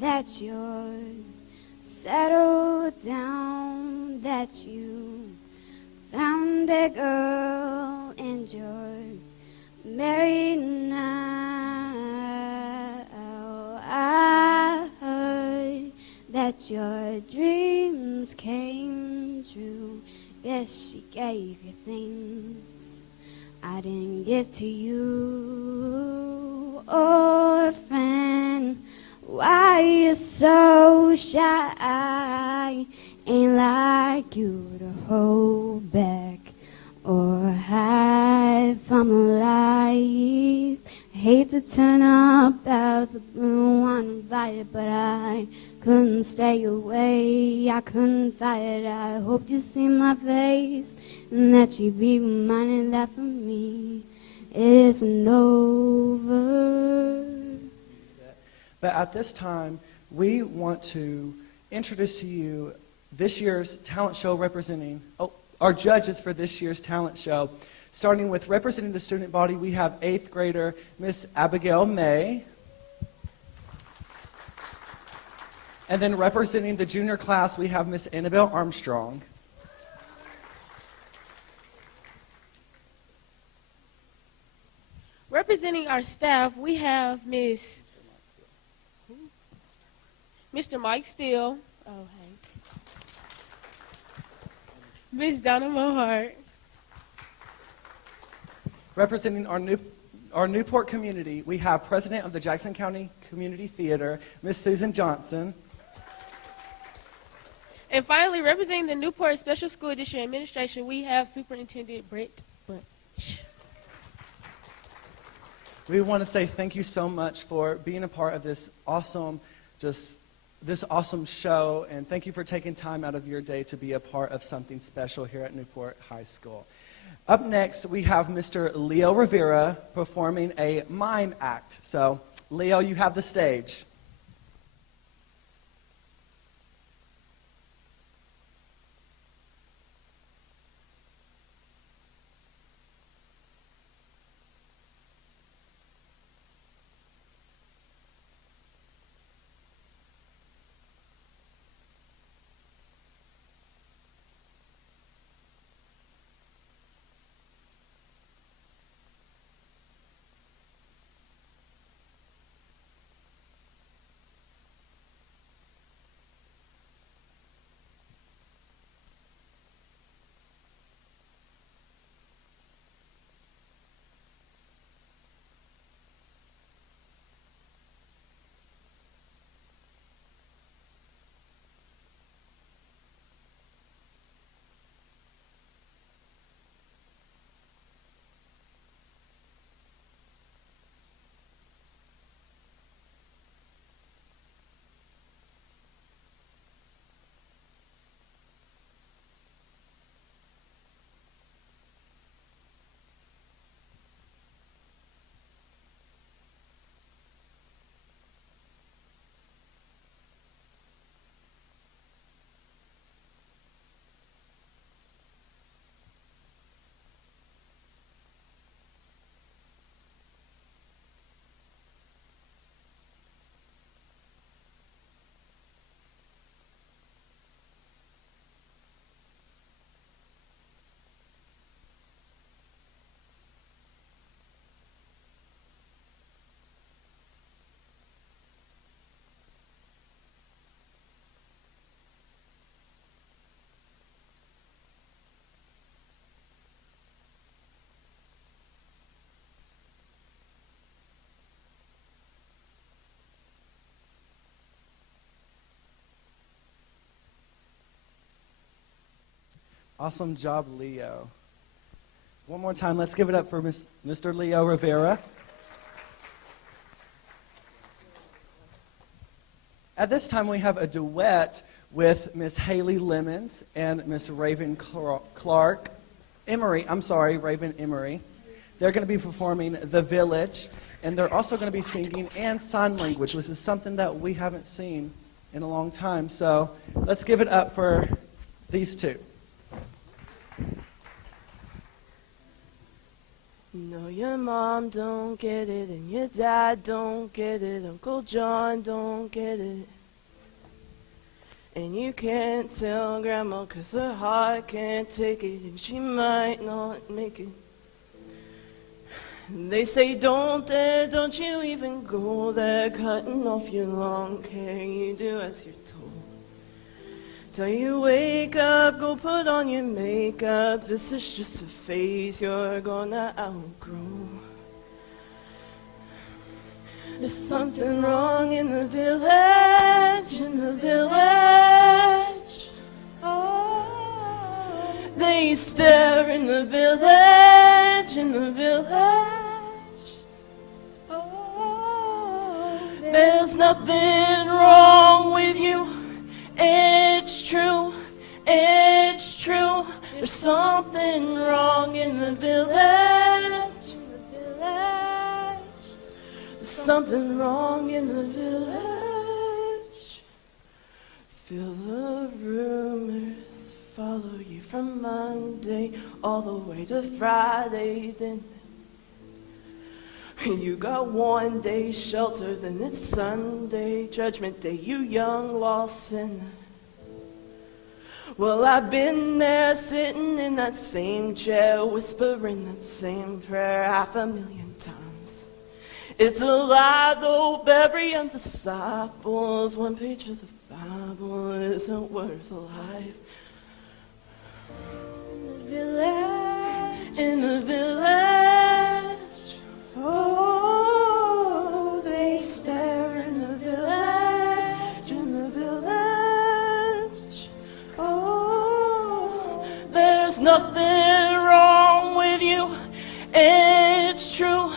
that you're settled down, that you found a girl and you're married now. I heard that your dreams came true. Yes, she gave you things I didn't give to you, orphan. Why you so shy? Ain't like you to hold back or hide from the light. Hate to turn up out the blue uninvited, but I couldn't stay away. I couldn't fight it. I hope you see my face and that you be reminded that for me it isn't over. But at this time, we want to introduce to you this year's talent show representing, our judges for this year's talent show. Starting with representing the student body, we have 8th grader Miss Abigail May. And then representing the junior class, we have Miss Annabelle Armstrong. Representing our staff, we have Mr. Mike Steele. Oh, hey. Miss Donna Mohart. Representing our Newport community, we have President of the Jackson County Community Theater, Miss Susan Johnson. And finally, representing the Newport Special School District Administration, we have Superintendent Brett Bunch. We want to say thank you so much for being a part of this awesome show, and thank you for taking time out of your day to be a part of something special here at Newport High School. Up next, we have Mr. Leo Rivera performing a mime act. So, Leo, you have the stage. Awesome job, Leo. One more time, let's give it up for Mr. Leo Rivera. At this time, we have a duet with Miss Haley Lemons and Miss Raven Clark. Raven Emery. They're going to be performing The Village, and they're also going to be singing and sign language, which is something that we haven't seen in a long time. So let's give it up for these two. No, your mom don't get it, and your dad don't get it, Uncle John don't get it. And you can't tell Grandma 'cause her heart can't take it, and she might not make it. They say don't dare, don't you even go there, cutting off your long hair, you do as you're told. Till you wake up, go put on your makeup, this is just a phase you're gonna outgrow. There's something wrong in the village, in the village. Oh, they stare in the village, in the village. Oh, there's nothing wrong with you. It's true, it's true. There's something wrong in the village, in the village. There's something wrong in the village. Feel the rumors follow you from Monday all the way to Friday, then you got one day shelter, then it's Sunday, Judgment Day, you young lost sinner. Well, I've been there sitting in that same chair, whispering that same prayer 500,000 times. It's a lie, though, every young disciples, one page of the Bible isn't worth a life. In the village, oh, they stare in the village, in the village. Oh, there's nothing wrong with you. It's true,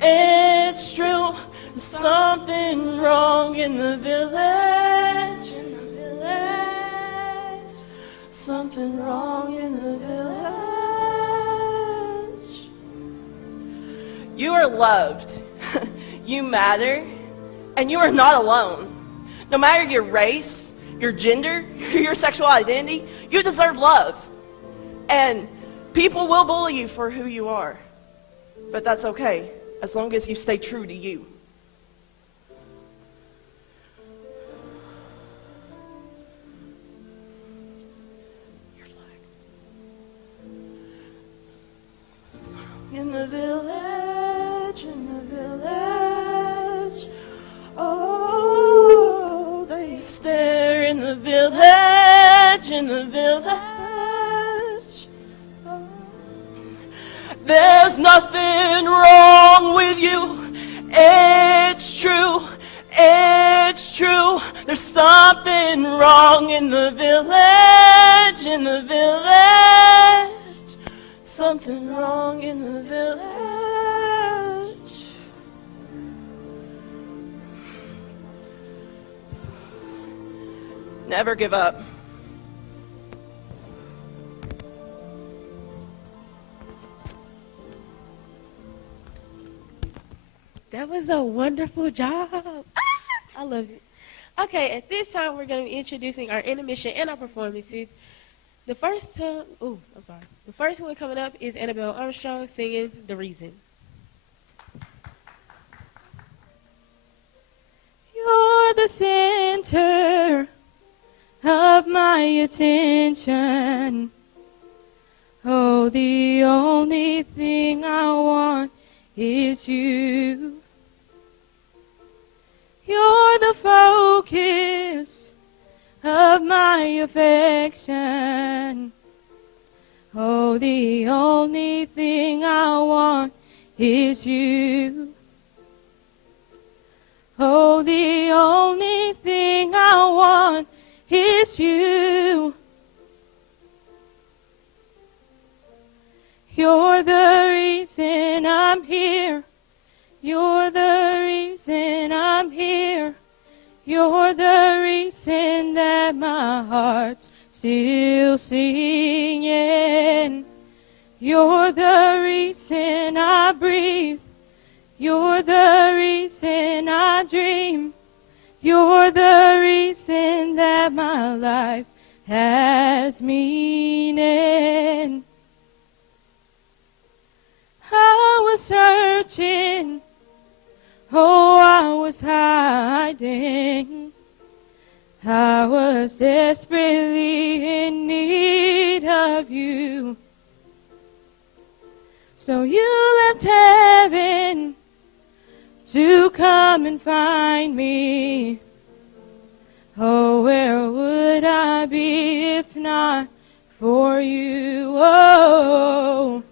it's true. There's something wrong in the village, in the village. Something wrong in the village. You are loved, you matter, and you are not alone. No matter your race, your gender, your sexual identity, you deserve love. And people will bully you for who you are, but that's okay, as long as you stay true to you. In the village, in the village, oh, they stare in the village, in the village. Oh. There's nothing wrong with you, it's true, it's true. There's something wrong in the village, in the village. Something wrong in the village. Never give up. That was a wonderful job. I love it. Okay, at this time we're going to be introducing our intermission and our performances. The first one coming up is Annabelle Armstrong singing The Reason. You're the center of my attention. Oh, the only thing I want is you. You're the focus of my affection. Oh, the only thing I want is you. Oh, the only thing I want is you. You're the reason I'm here. You're the reason I'm here. You're the reason that my heart's still singing. You're the reason I breathe. You're the reason I dream. You're the reason that my life has meaning. I was searching, oh, I was hiding. I was desperately in need of you. So you left heaven to come and find me. Oh, where would I be if not for you? Oh,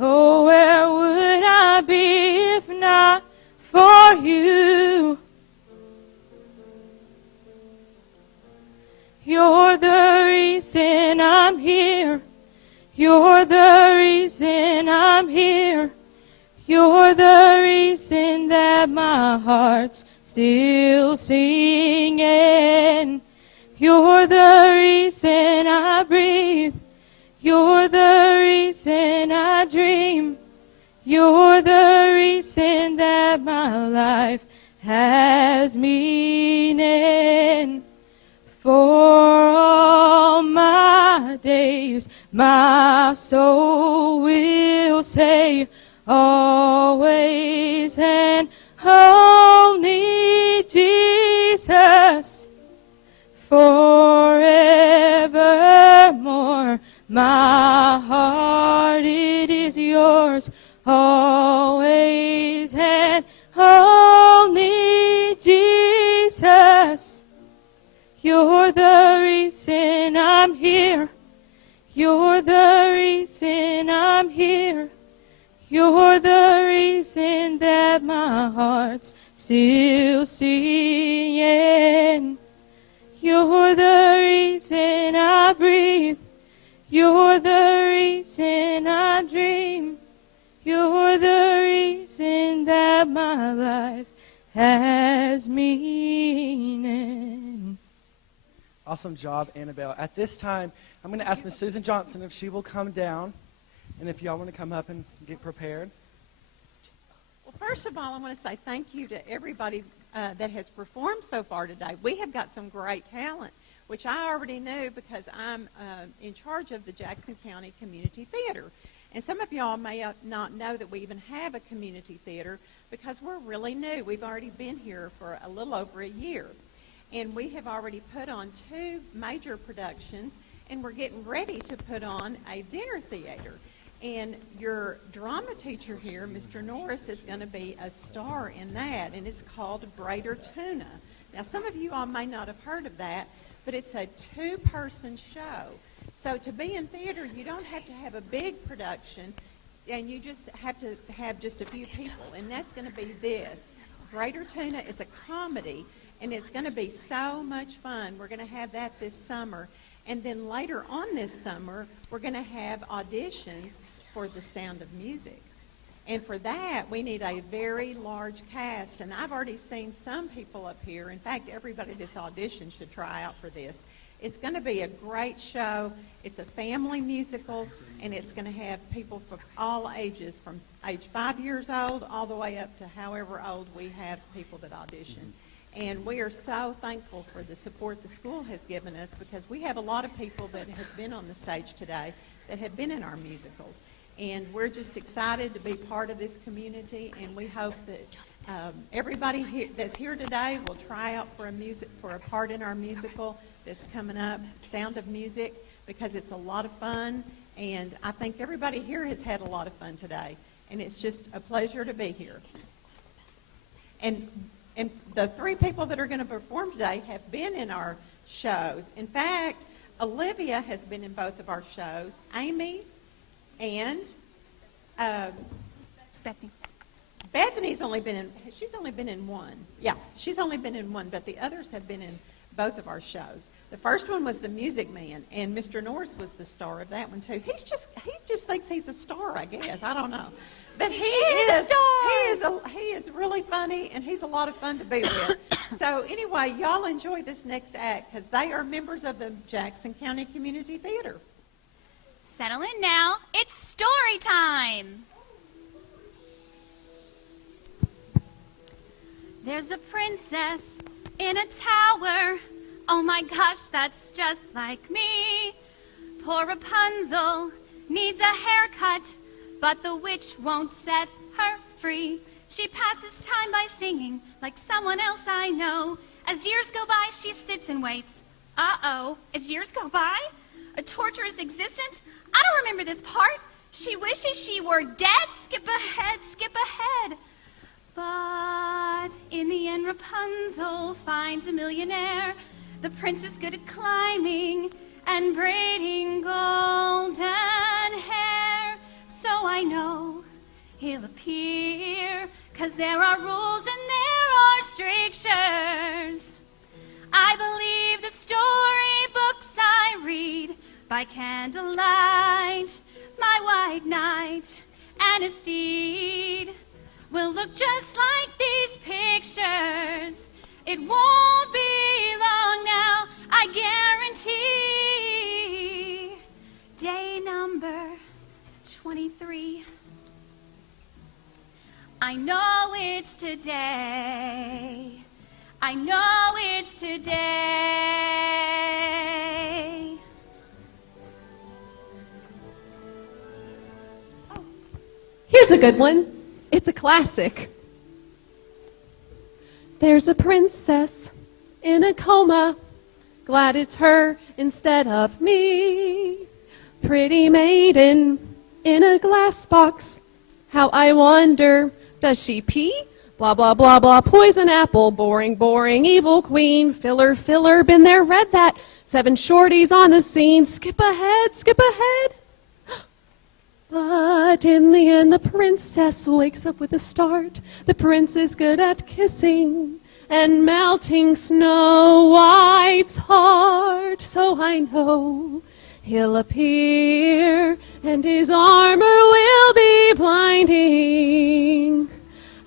oh, where would I be if not for you? You're the reason I'm here. You're the reason I'm here. You're the reason that my heart's still singing. You're the reason I breathe. You're the reason I dream. You're the reason that my life has meaning. For all my days, my soul will say, always and only Jesus, forevermore. My heart, it is yours, always and only Jesus. You're the reason I'm here. You're the reason I'm here. You're the reason that my heart's still singing. You're the reason I breathe. You're the reason I dream. You're the reason that my life has meaning. Awesome job, Annabelle. At this time, I'm going to ask Miss Susan Johnson if she will come down, and if y'all want to come up and get prepared. Well, first of all, I want to say thank you to everybody that has performed so far today. We have got some great talent, which I already knew because I'm in charge of the Jackson County Community Theater. And some of y'all may not know that we even have a community theater because we're really new. We've already been here for a little over a year. And we have already put on 2 major productions, and we're getting ready to put on a dinner theater. And your drama teacher here, Mr. Norris, is going to be a star in that, and it's called Greater Tuna. Now, some of you all may not have heard of that, but it's a 2-person show. So to be in theater, you don't have to have a big production, and you just have to have just a few people, and that's going to be this. Greater Tuna is a comedy, and it's going to be so much fun. We're going to have that this summer. And then later on this summer, we're going to have auditions for The Sound of Music. And for that, we need a very large cast. And I've already seen some people up here. In fact, everybody that's auditioned should try out for this. It's going to be a great show. It's a family musical, and it's going to have people from all ages, from age 5 years old all the way up to however old we have people that audition. And we are so thankful for the support the school has given us because we have a lot of people that have been on the stage today that have been in our musicals. And we're just excited to be part of this community, and we hope that everybody that's here today will try out for a part in our musical that's coming up, Sound of Music, because it's a lot of fun, and I think everybody here has had a lot of fun today, and it's just a pleasure to be here. And the 3 people that are going to perform today have been in our shows. In fact, Olivia has been in both of our shows. Amy and Bethany's only been in. She's only been in one. Yeah, she's only been in one, but the others have been in both of our shows. The first one was The Music Man, and Mr. Norris was the star of that one too. He just thinks he's a star, I guess. I don't know. But he is really funny, and he's a lot of fun to be with. So anyway, y'all enjoy this next act because they are members of the Jackson County Community Theater. Settle in now. It's story time. There's a princess in a tower. Oh my gosh, that's just like me. Poor Rapunzel needs a haircut, but the witch won't set her free. She passes time by singing like someone else I know. As years go by, she sits and waits. Uh-oh, as years go by? A torturous existence? I don't remember this part. She wishes she were dead. Skip ahead, skip ahead. But in the end, Rapunzel finds a millionaire. The prince is good at climbing and braiding golden hair. So I know he'll appear, 'cause there are rules and there are strictures. I believe the storybooks I read by candlelight. My white knight and his steed will look just like these pictures. It won't be long now, I guarantee. Day number 23. I know it's today. I know it's today. Here's a good one. It's a classic. There's a princess in a coma. Glad it's her instead of me. Pretty maiden in a glass box. How I wonder, does she pee? Blah, blah, blah, blah, poison apple, boring, boring, evil queen, filler, filler, been there, read that. 7 shorties on the scene, skip ahead, skip ahead. But in the end, the princess wakes up with a start. The prince is good at kissing and melting Snow White's heart. So I know he'll appear, and his armor will be blinding,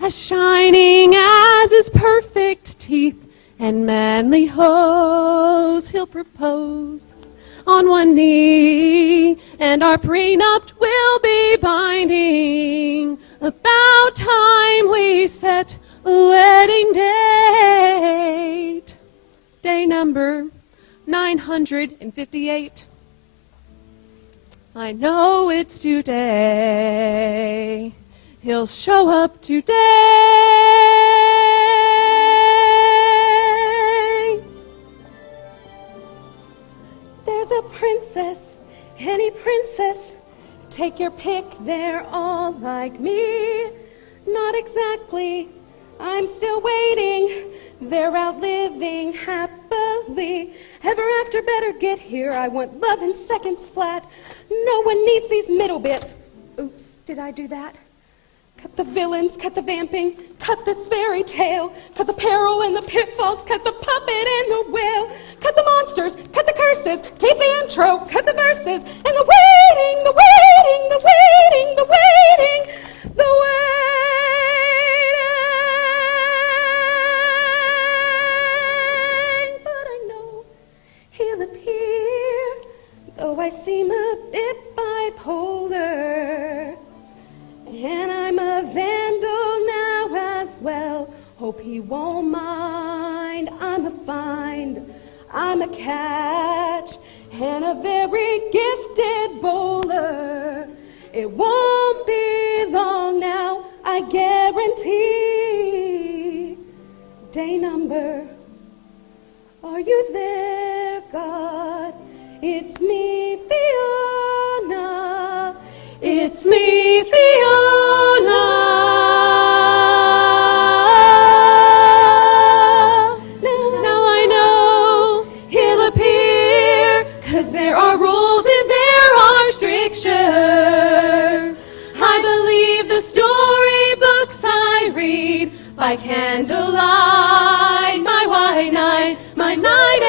as shining as his perfect teeth and manly hose. He'll propose on one knee, and our prenup will be binding. About time we set a wedding date. Day number 958. I know it's today. He'll show up today. There's a princess, any princess. Take your pick, they're all like me. Not exactly, I'm still waiting. They're out living happily. Ever after, better get here. I want love in seconds flat. No one needs these middle bits. Oops, did I do that? Cut the villains, cut the vamping, cut this fairy tale, cut the peril and the pitfalls, cut the puppet and the whale, cut the monsters, cut the curses, keep the intro, cut the verses, and the waiting, the waiting, the waiting, the waiting, the waiting. But I know he'll appear, though I seem a bit bipolar. And I'm a vandal now as well. Hope he won't mind. I'm a find, I'm a catch, and a very gifted bowler. It won't be long now, I guarantee. Day number, are you there, God? It's me, Fiona. It's me, Fiona. Now I know he'll appear, 'cause there are rules and there are strictures. I believe the storybooks I read by candlelight. My white knight, my knight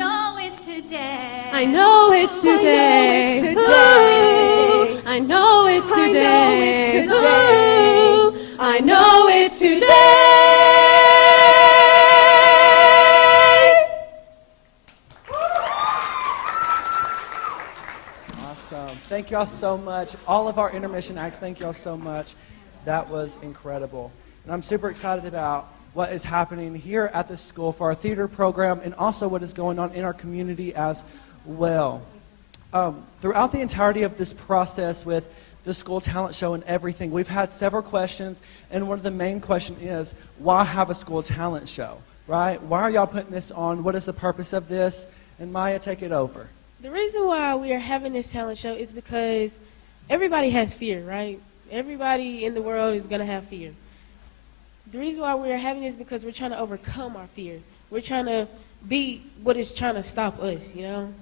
know it's today. I know it's today. Ooh, I know it's today. Ooh, I know it's today. Awesome. Thank y'all so much. All of our intermission acts, thank y'all so much. That was incredible. And I'm super excited about what is happening here at the school for our theater program and also what is going on in our community as well. Throughout the entirety of this process with the school talent show and everything, we've had several questions, and one of the main questions is, why have a school talent show, right? Why are y'all putting this on? What is the purpose of this? And Maya, take it over. The reason why we are having this talent show is because everybody has fear, right? Everybody in the world is going to have fear. The reason why we are having this is because we're trying to overcome our fear. We're trying to beat what is trying to stop us, you know?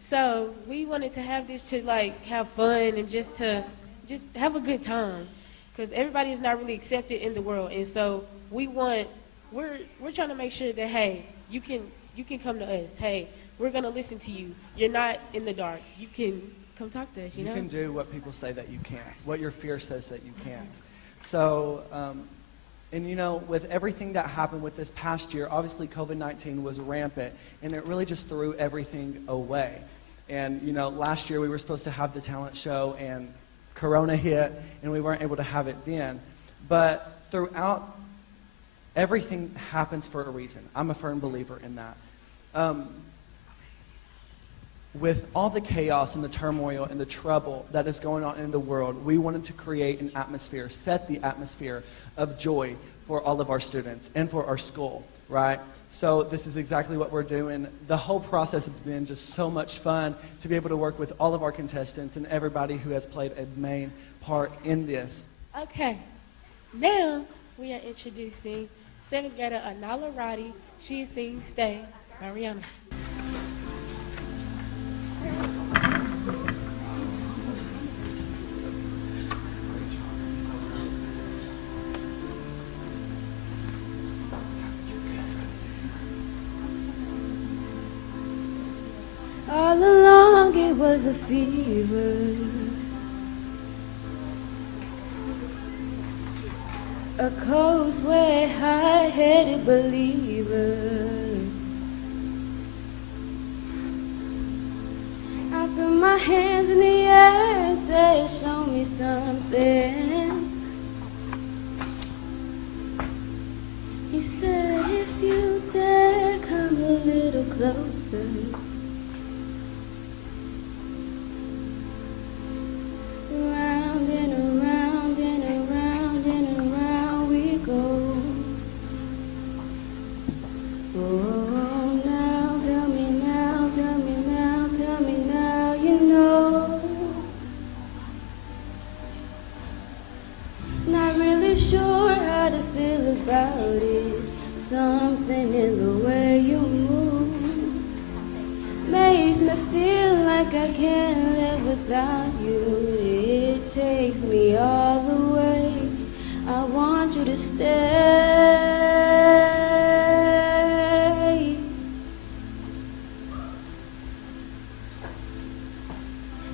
So we wanted to have this to, like, have fun and just have a good time, because everybody is not really accepted in the world. And so we're trying to make sure that, hey, you can come to us. Hey, we're going to listen to you. You're not in the dark. You can come talk to us, you know? You can do what people say that you can't, what your fear says that you can't. So, and you know, with everything that happened with this past year, obviously COVID-19 was rampant, and it really just threw everything away. And you know, last year we were supposed to have the talent show, and Corona hit, and we weren't able to have it then. But throughout, everything happens for a reason. I'm a firm believer in that. With all the chaos and the turmoil and the trouble that is going on in the world, we wanted to create an atmosphere, set the atmosphere of joy for all of our students and for our school, right? So this is exactly what we're doing. The whole process has been just so much fun to be able to work with all of our contestants and everybody who has played a main part in this. Okay, now we are introducing 7th grader Anala Roddy. She sings Stay by Rihanna. All along it was a fever, a cold sweat, high-headed believer. I threw my hands in the air and said, show me something. He said, if you dare, come a little closer. Round and around and around and around we go. Oh, now tell me now, tell me now, tell me now, you know. Not really sure how to feel about it. Something in the way you move makes me feel like I can't live without you. It takes me all the way. I want you to stay.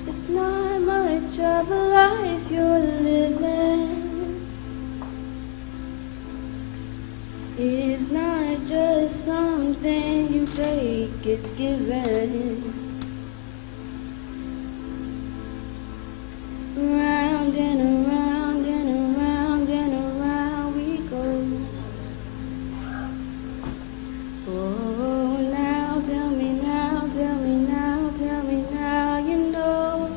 It's not much of a life you're living. It's not just something you take, it's given. Round and around and around and around we go. Oh, now tell me now, tell me now, tell me now, you know.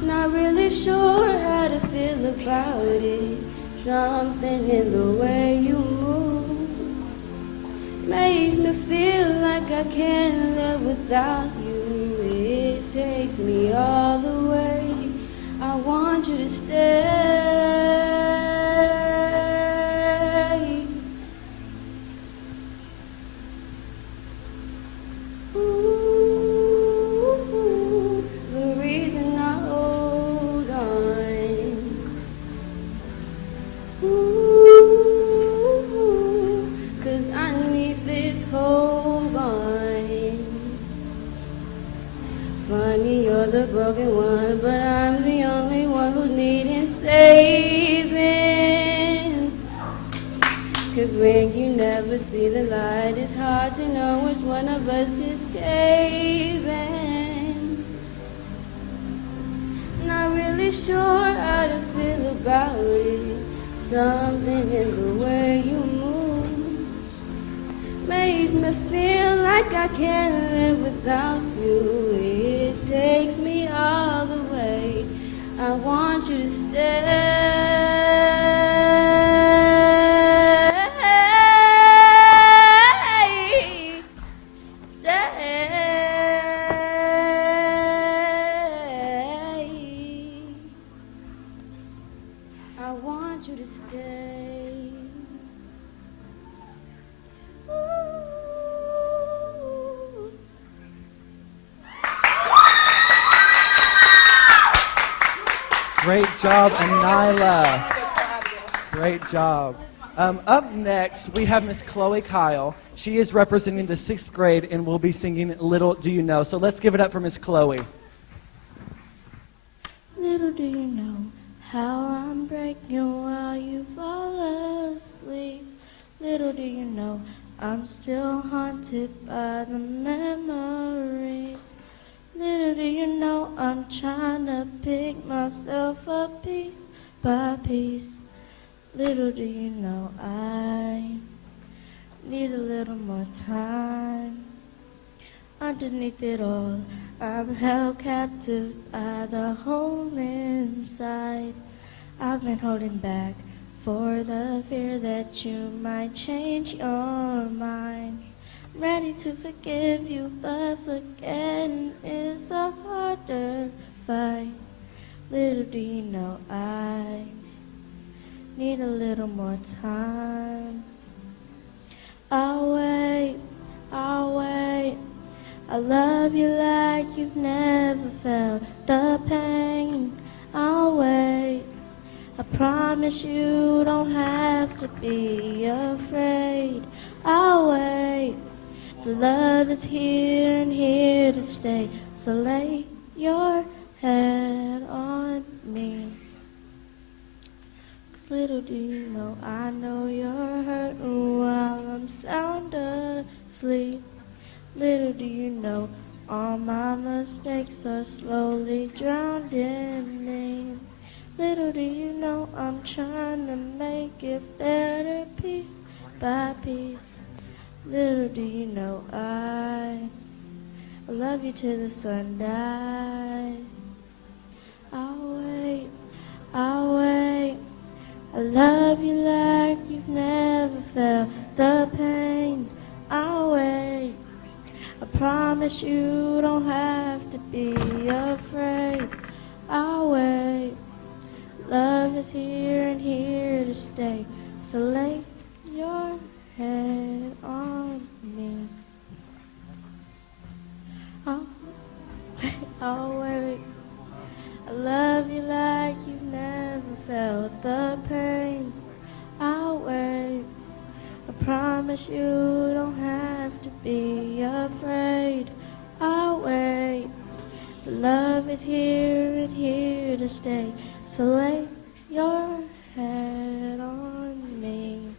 Not really sure how to feel about it. Something in the way you move makes me feel like I can't live without you. It takes me all the way. I want you to stay. Ooh, the reason I hold on. Ooh, 'cause I the broken one, but I'm the only one who's needing saving. 'Cause when you never see the light, it's hard to know which one of us is caving. Not really sure how to feel about it. Something in the way you move makes me feel like I can't live without you. It takes me all the way. I want you to stay. I want you to stay. Ooh. Great job, Anila. Great job. Up next, we have Miss Chloe Kyle. She is representing the 6th grade and will be singing Little Do You Know. So let's give it up for Miss Chloe. Little do you know how I'm breaking while you fall asleep. Little do you know I'm still haunted by the memories. Little do you know I'm trying to pick myself up piece by piece. Little do you know I need a little more time. Underneath it all, I'm held captive by the hole inside. I've been holding back for the fear that you might change your mind. I'm ready to forgive you, but forgetting is a harder fight. Little do you know I need a little more time. I'll wait, I'll wait. I love you like you've never felt the pain. I'll wait. I promise you don't have to be afraid. I'll wait. The love is here and here to stay. So lay your head on me. 'Cause little do you know, I know you're hurting while I'm sound asleep. Little do you know, all my mistakes are slowly drowned in me. Little do you know, I'm trying to make it better piece by piece. Little do you know, I love you till the sun dies. I'll wait, I'll wait. I love you like you've never felt the pain. I'll wait. I promise you don't have to be afraid. I'll wait. Love is here and here to stay. So lay your head on me. I'll wait. I'll wait. I love you like you've never felt the pain. I'll wait. I promise you don't have to be afraid. I'll wait. The love is here and here to stay. So lay your head on me.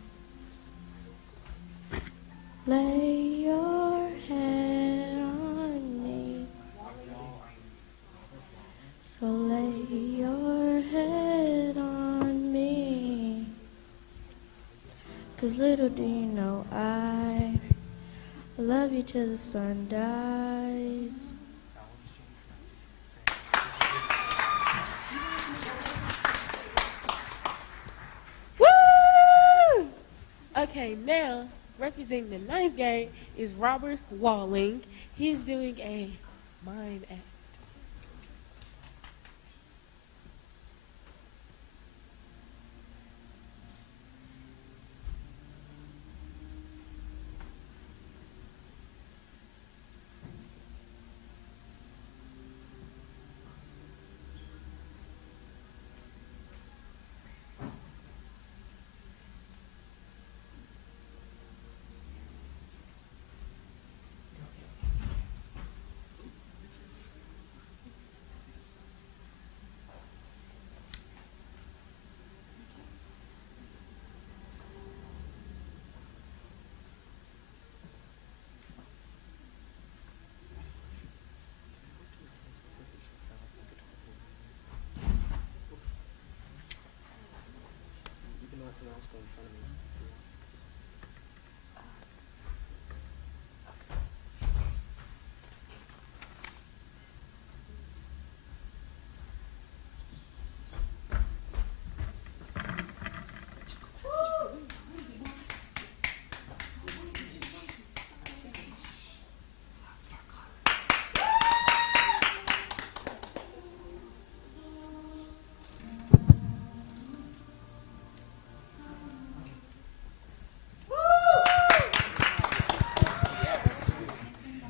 Lay your head on me. So lay your head on me. 'Cause little do you know I love you till the sun dies. Woo! Okay, now representing the 9th grade is Robert Walling. He is doing a mime act.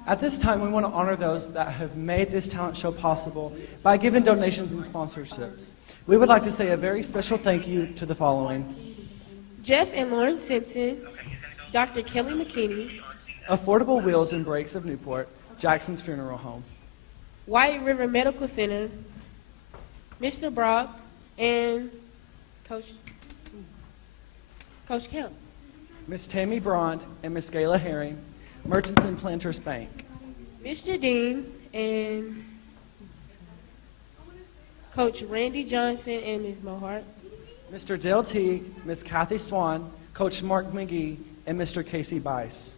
At this time, we want to honor those that have made this talent show possible by giving donations and sponsorships. We would like to say a very special thank you to the following: Jeff and Lauren Simpson, Dr. Kelly McKinney, Affordable Wheels and Brakes of Newport, Jackson's Funeral Home, White River Medical Center, Mr. Brock, and Coach Kemp. Miss Tammy Brond and Miss Gayla Herring, Merchants and Planters Bank, Mr. Dean, and Coach Randy Johnson and Ms. Mohart. Mr. Dale Teague, Miss Kathy Swan, Coach Mark McGee, and Mr. Casey Bice.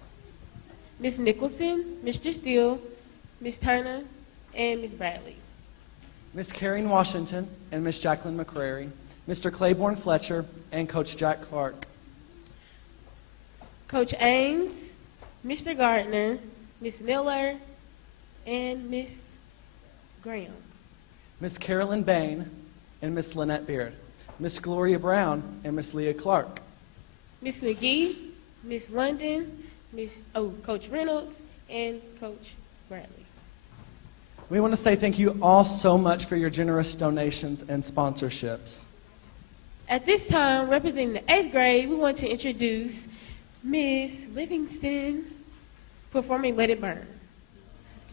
Ms. Nicholson, Mr. Steele, Ms. Turner, and Ms. Bradley. Miss Karen Washington and Miss Jacqueline McCrary, Mr. Claiborne Fletcher, and Coach Jack Clark. Coach Ames, Mr. Gardner, Ms. Miller, and Ms. Graham. Miss Carolyn Bain and Miss Lynette Beard, Miss Gloria Brown and Miss Leah Clark. Ms. McGee, Ms. London, Coach Reynolds, and Coach Bradley. We want to say thank you all so much for your generous donations and sponsorships. At this time, representing the 8th grade, we want to introduce Ms. Livingston performing Let It Burn.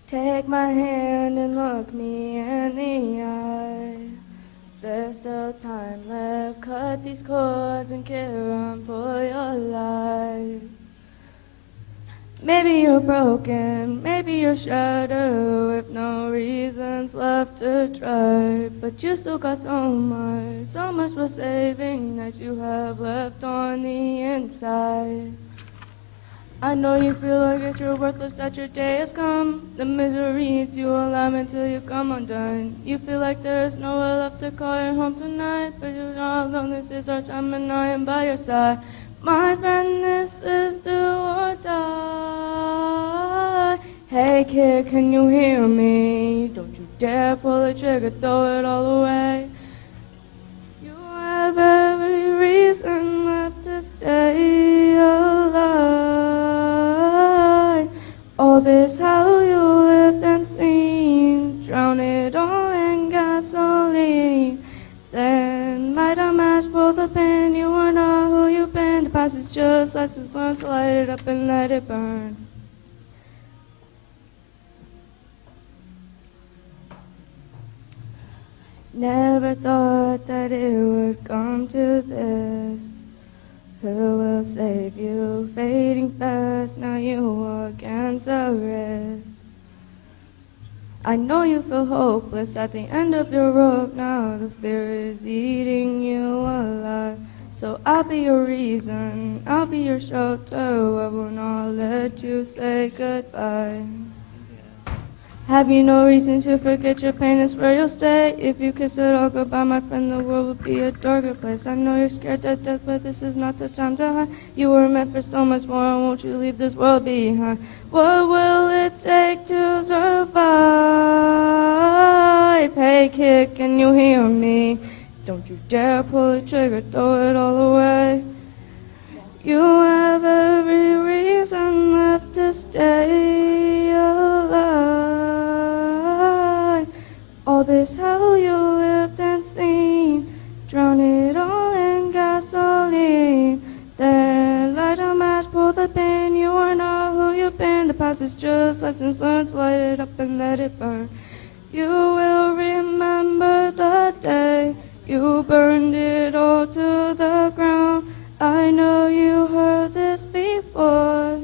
Take my hand and look me in the eye. There's still time left. Cut these cords and carry on for your life. Maybe you're broken, maybe you're shattered with no reasons left to try. But you still got so much for saving that you have left on the inside. I know you feel like you're worthless, that your day has come. The misery eats you alive until you come undone. You feel like there's nowhere left to call your home tonight, but you're not alone, this is our time and I am by your side. My friend, this is do or die. Hey kid, can you hear me? Don't you dare pull the trigger, throw it all away. You have every reason left to stay alive. All this how you lived and seen, drown it all in gasoline. Then light a match, pull the pin, you are not who you've been. The past is just lessons learned, so light it up and let it burn. Never thought that it would come to this. Who will save you? Fading fast, now you walk against a risk. I know you feel hopeless at the end of your rope now. The fear is eating you alive. So I'll be your reason, I'll be your shelter. I will not let you say goodbye. Have you no reason to forget your pain is where you'll stay? If you kiss it all goodbye, my friend, the world will be a darker place. I know you're scared to death, but this is not the time to hide. You were meant for so much more, won't you leave this world behind? What will it take to survive? Hey kid, can you hear me? Don't you dare pull the trigger, throw it all away. You have every reason left to stay alive. All this hell you lived and seen, drown it all in gasoline. Then light a match, pull the pin, you are not who you've been. The past is just lessons learned, so light it up and let it burn. You will remember the day you burned it all to the ground. I know you heard this before,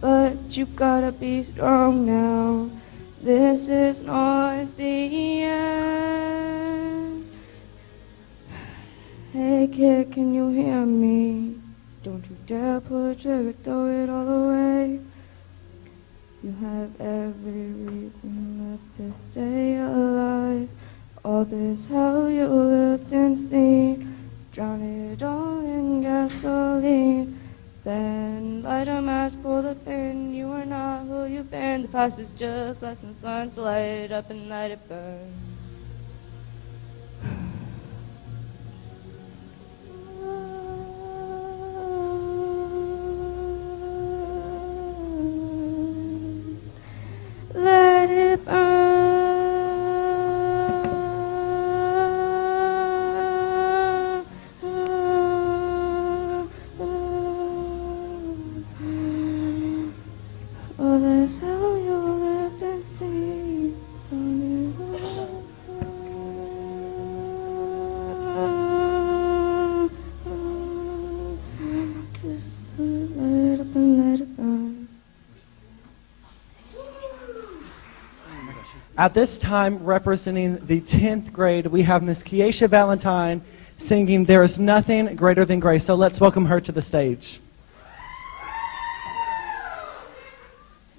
but you gotta be strong now. This is not the end. Hey kid, can you hear me? Don't you dare pull the trigger, throw it all away. You have every reason left to stay alive. All this hell you lived and seen, drown it all in gasoline. Then light a match, pull the pin. You are not who you've been. The past is just lesson sun, so light it up and let it burn. Let it burn. Oh, that's how you lived and seen. Just let it up and let it burn. At this time, representing the 10th grade, we have Miss Keisha Valentine singing There Is Nothing Greater Than Grace. So let's welcome her to the stage.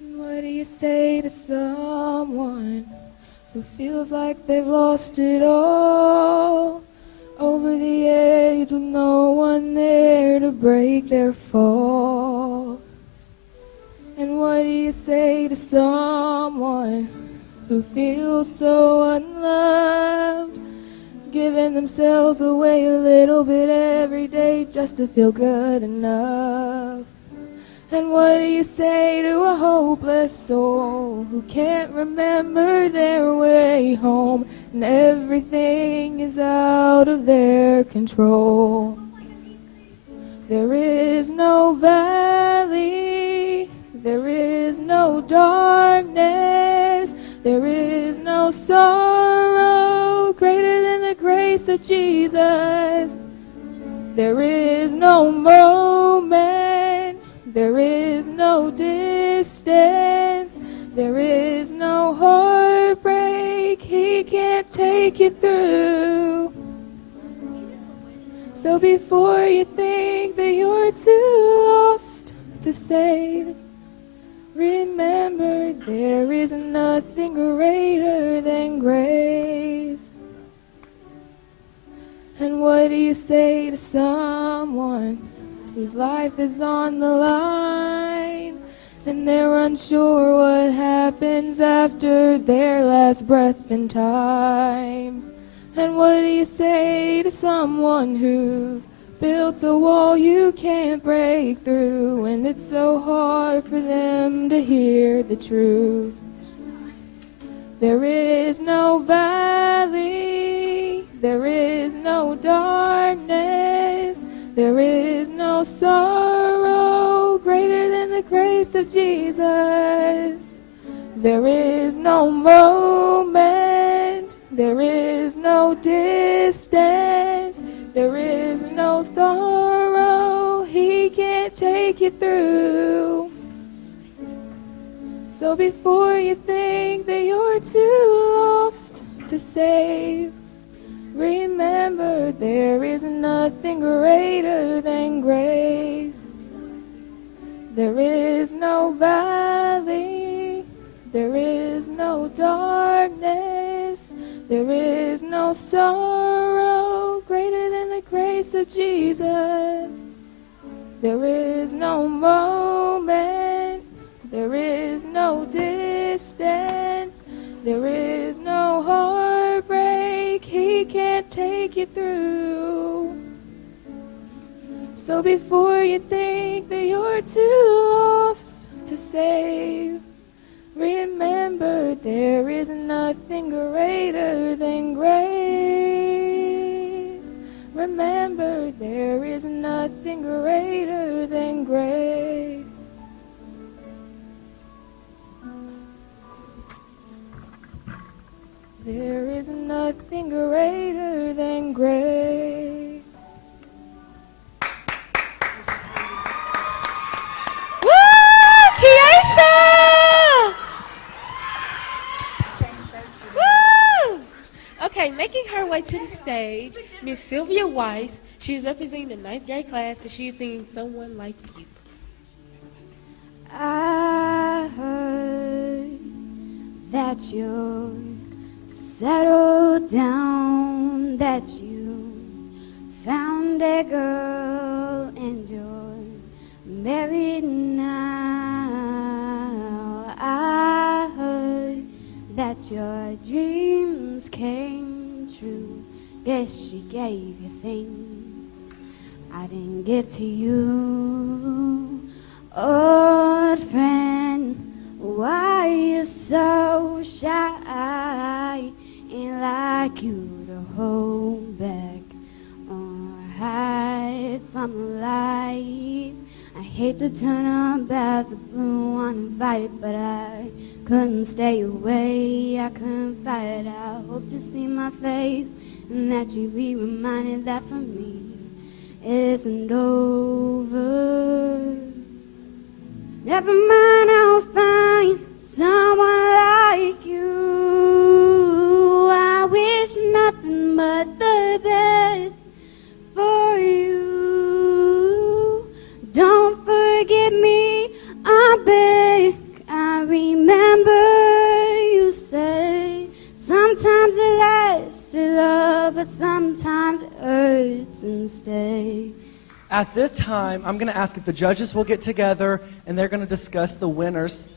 What do you say to someone who feels like they've lost it all? Over the edge with no one there to break their fall. And what do you say to someone who feels so unloved, giving themselves away a little bit every day just to feel good enough? And what do you say to a hopeless soul who can't remember their way home and everything is out of their control? There is no valley, there is no darkness, there is no sorrow greater than the grace of Jesus. There is no moment, there is no distance, there is no heartbreak He can't take you through. So before you think that you're too lost to save, remember there is nothing greater than grace. And what do you say to someone whose life is on the line and they're unsure what happens after their last breath in time? And what do you say to someone who's built a wall you can't break through and it's so hard for them to hear the truth? There is no valley, there is no darkness, there is no sorrow greater than the grace of Jesus. There is no moment, there is no distance, there is no sorrow He can't take you through. So before you think that you're too lost to save, remember there is nothing greater than grace. There is no valley, there is no darkness, there is no sorrow greater than the grace of Jesus. There is no moment, there is no distance, there is no heartbreak He can't take you through. So before you think that you're too lost to save, remember there is nothing greater than grace. Remember there is nothing greater than grace. There is nothing greater than grace. Woo! Keisha! Woo! Okay, making her way invite to the stage Miss Sylvia Weiss. She's representing the 9th grade class, and she's singing Someone Like You. I heard that you're settled down, that you found a girl and you're married now. I heard that your dreams came true. Guess she gave you things I didn't give to you. Old friend, why you so shy? Ain't like you to hold back or hide from the light. I hate to turn up at the blue uninvited, but I couldn't stay away. I couldn't fight it. I hope to see my face and that you be reminded that for me it isn't over. Never mind, I'll find someone like you. I wish nothing but the best for you. Don't forget me, I beg. I remember you say sometimes it lasts to love, but sometimes it hurts and stays. At this time, I'm going to ask if the judges will get together and they're going to discuss the winners.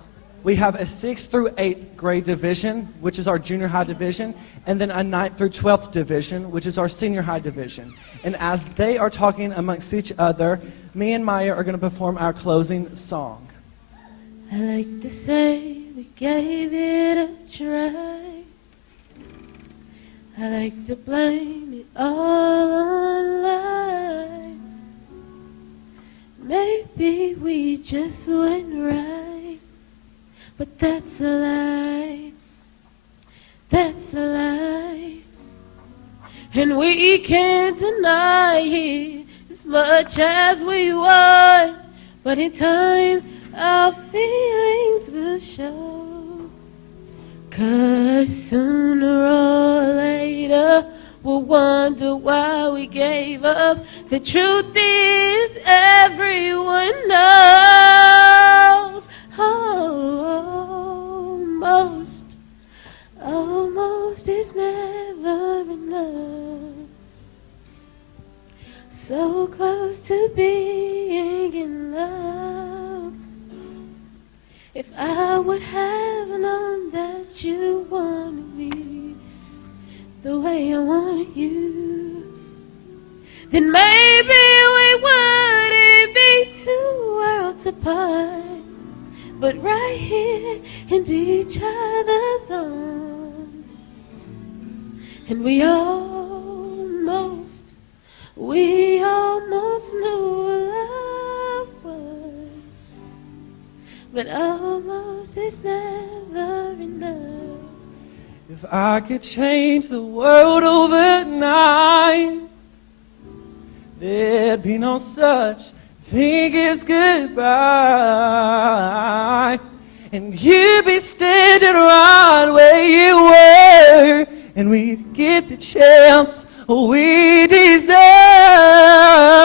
We have a 6th through 8th grade division, which is our junior high division, and then a 9th through 12th division, which is our senior high division. And as they are talking amongst each other, me and Maya are going to perform our closing song. I like to say we gave it a try. I like to blame it all on life. Maybe we just went right, but that's a lie. That's a lie. And we can't deny it as much as we want. But in time, our feelings will show. 'Cause sooner or later, we'll wonder why we gave up. The truth is, everyone knows. Almost is never enough. So close to being in love. If I would have known that you wanted me the way I wanted you, then maybe we wouldn't be 2 worlds apart, but right here in each other's arms. And we almost knew what love was, but almost is never enough. If I could change the world overnight, there'd be no such thing as goodbye. And you'd be standing right where you were, and we'd get the chance we deserve.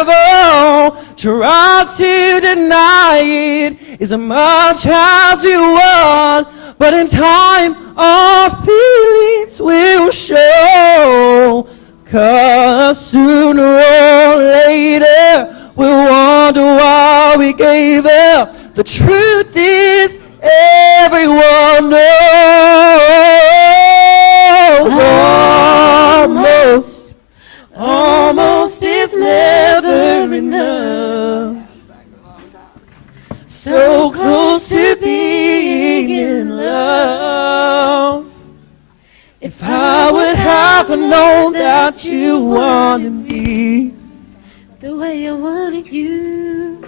Oh, try to deny it as much as you want, but in time our feelings will show. 'Cause sooner or later we'll wonder why we gave up. The truth is, everyone knows. Almost is never enough. So close to being in love. If I would have known that you wanted me the way I wanted you,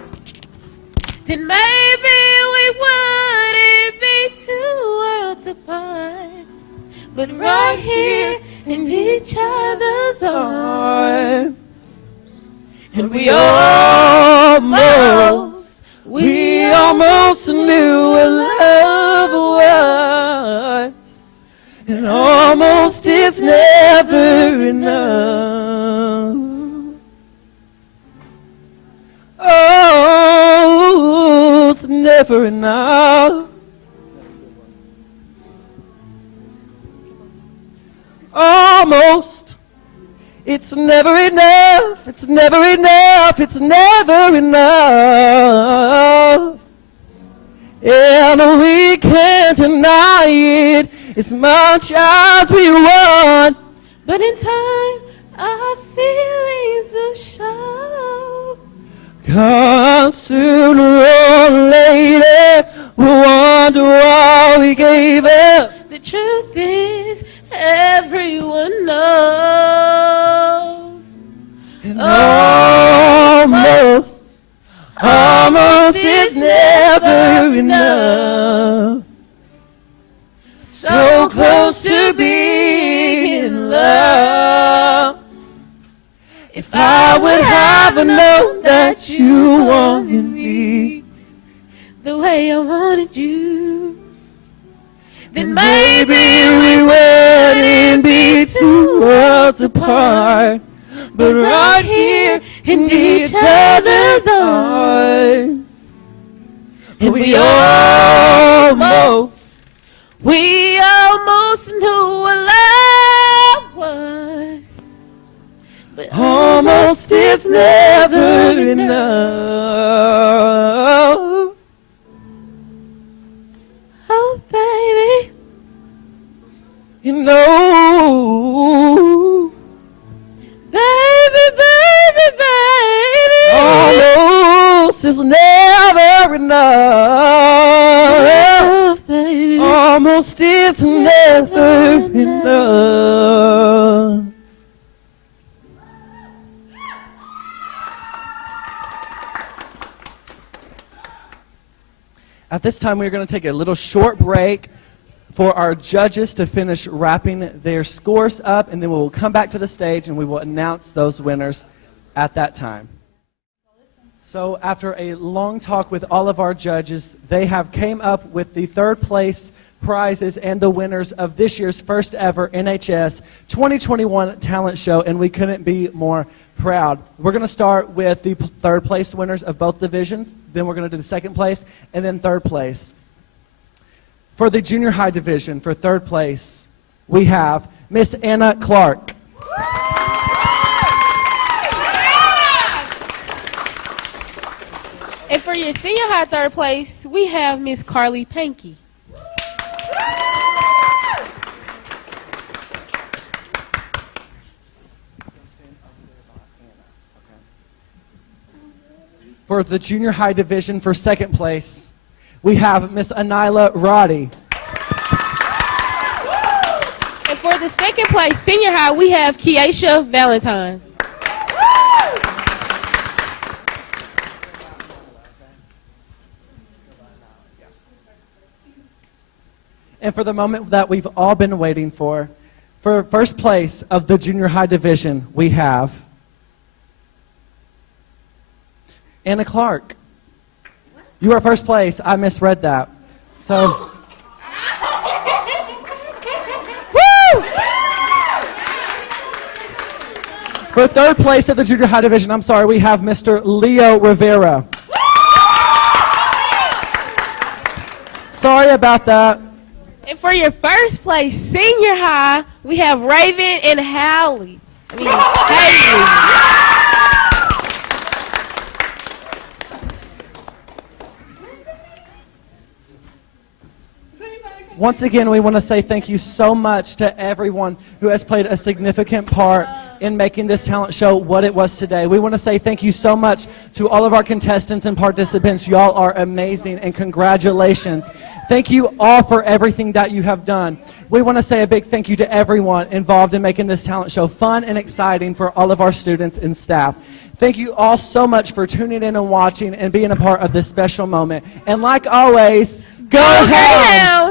then maybe we wouldn't be 2 worlds apart, but right here in each other's arms. And we almost knew what love was. And almost is never enough. Oh, it's never enough. Almost. It's never enough. It's never enough. It's never enough. And we can't deny it as much as we want. But in time, our feelings will show. 'Cause sooner or later, we'll wonder why we gave up. The truth is, everyone knows. And almost is never enough. So close to being in love. If I would have known that you wanted me the way I wanted you, then maybe we wouldn't be two worlds apart. But right here in each other's arms, and we almost knew what love was. But almost is never enough. Oh, baby. You know, baby, baby, baby, almost is never enough. baby. Almost is never enough. At this time, we're going to take a little short break for our judges to finish wrapping their scores up, and then we will come back to the stage and we will announce those winners at that time. So after a long talk with all of our judges, they have came up with the third place prizes and the winners of this year's first ever NHS 2021 talent show, and we couldn't be more proud. We're going to start with the third place winners of both divisions, then we're going to do the second place, and then third place. For the junior high division, for third place, we have Miss Anna Clark. And for your senior high third place, we have Miss Carly Pankey. For the junior high division, for second place, we have Miss Anila Roddy. And for the second place, senior high, we have Keisha Valentine. And for the moment that we've all been waiting for first place of the junior high division, we have Anna Clark. You are first place. I misread that. So. Woo! For third place of the junior high division, I'm sorry, we have Mr. Leo Rivera. Sorry about that. And for your first place, senior high, we have Raven and Haley. Haley. Once again, we want to say thank you so much to everyone who has played a significant part in making this talent show what it was today. We want to say thank you so much to all of our contestants and participants. Y'all are amazing, and congratulations. Thank you all for everything that you have done. We want to say a big thank you to everyone involved in making this talent show fun and exciting for all of our students and staff. Thank you all so much for tuning in and watching and being a part of this special moment. And like always, go Hounds!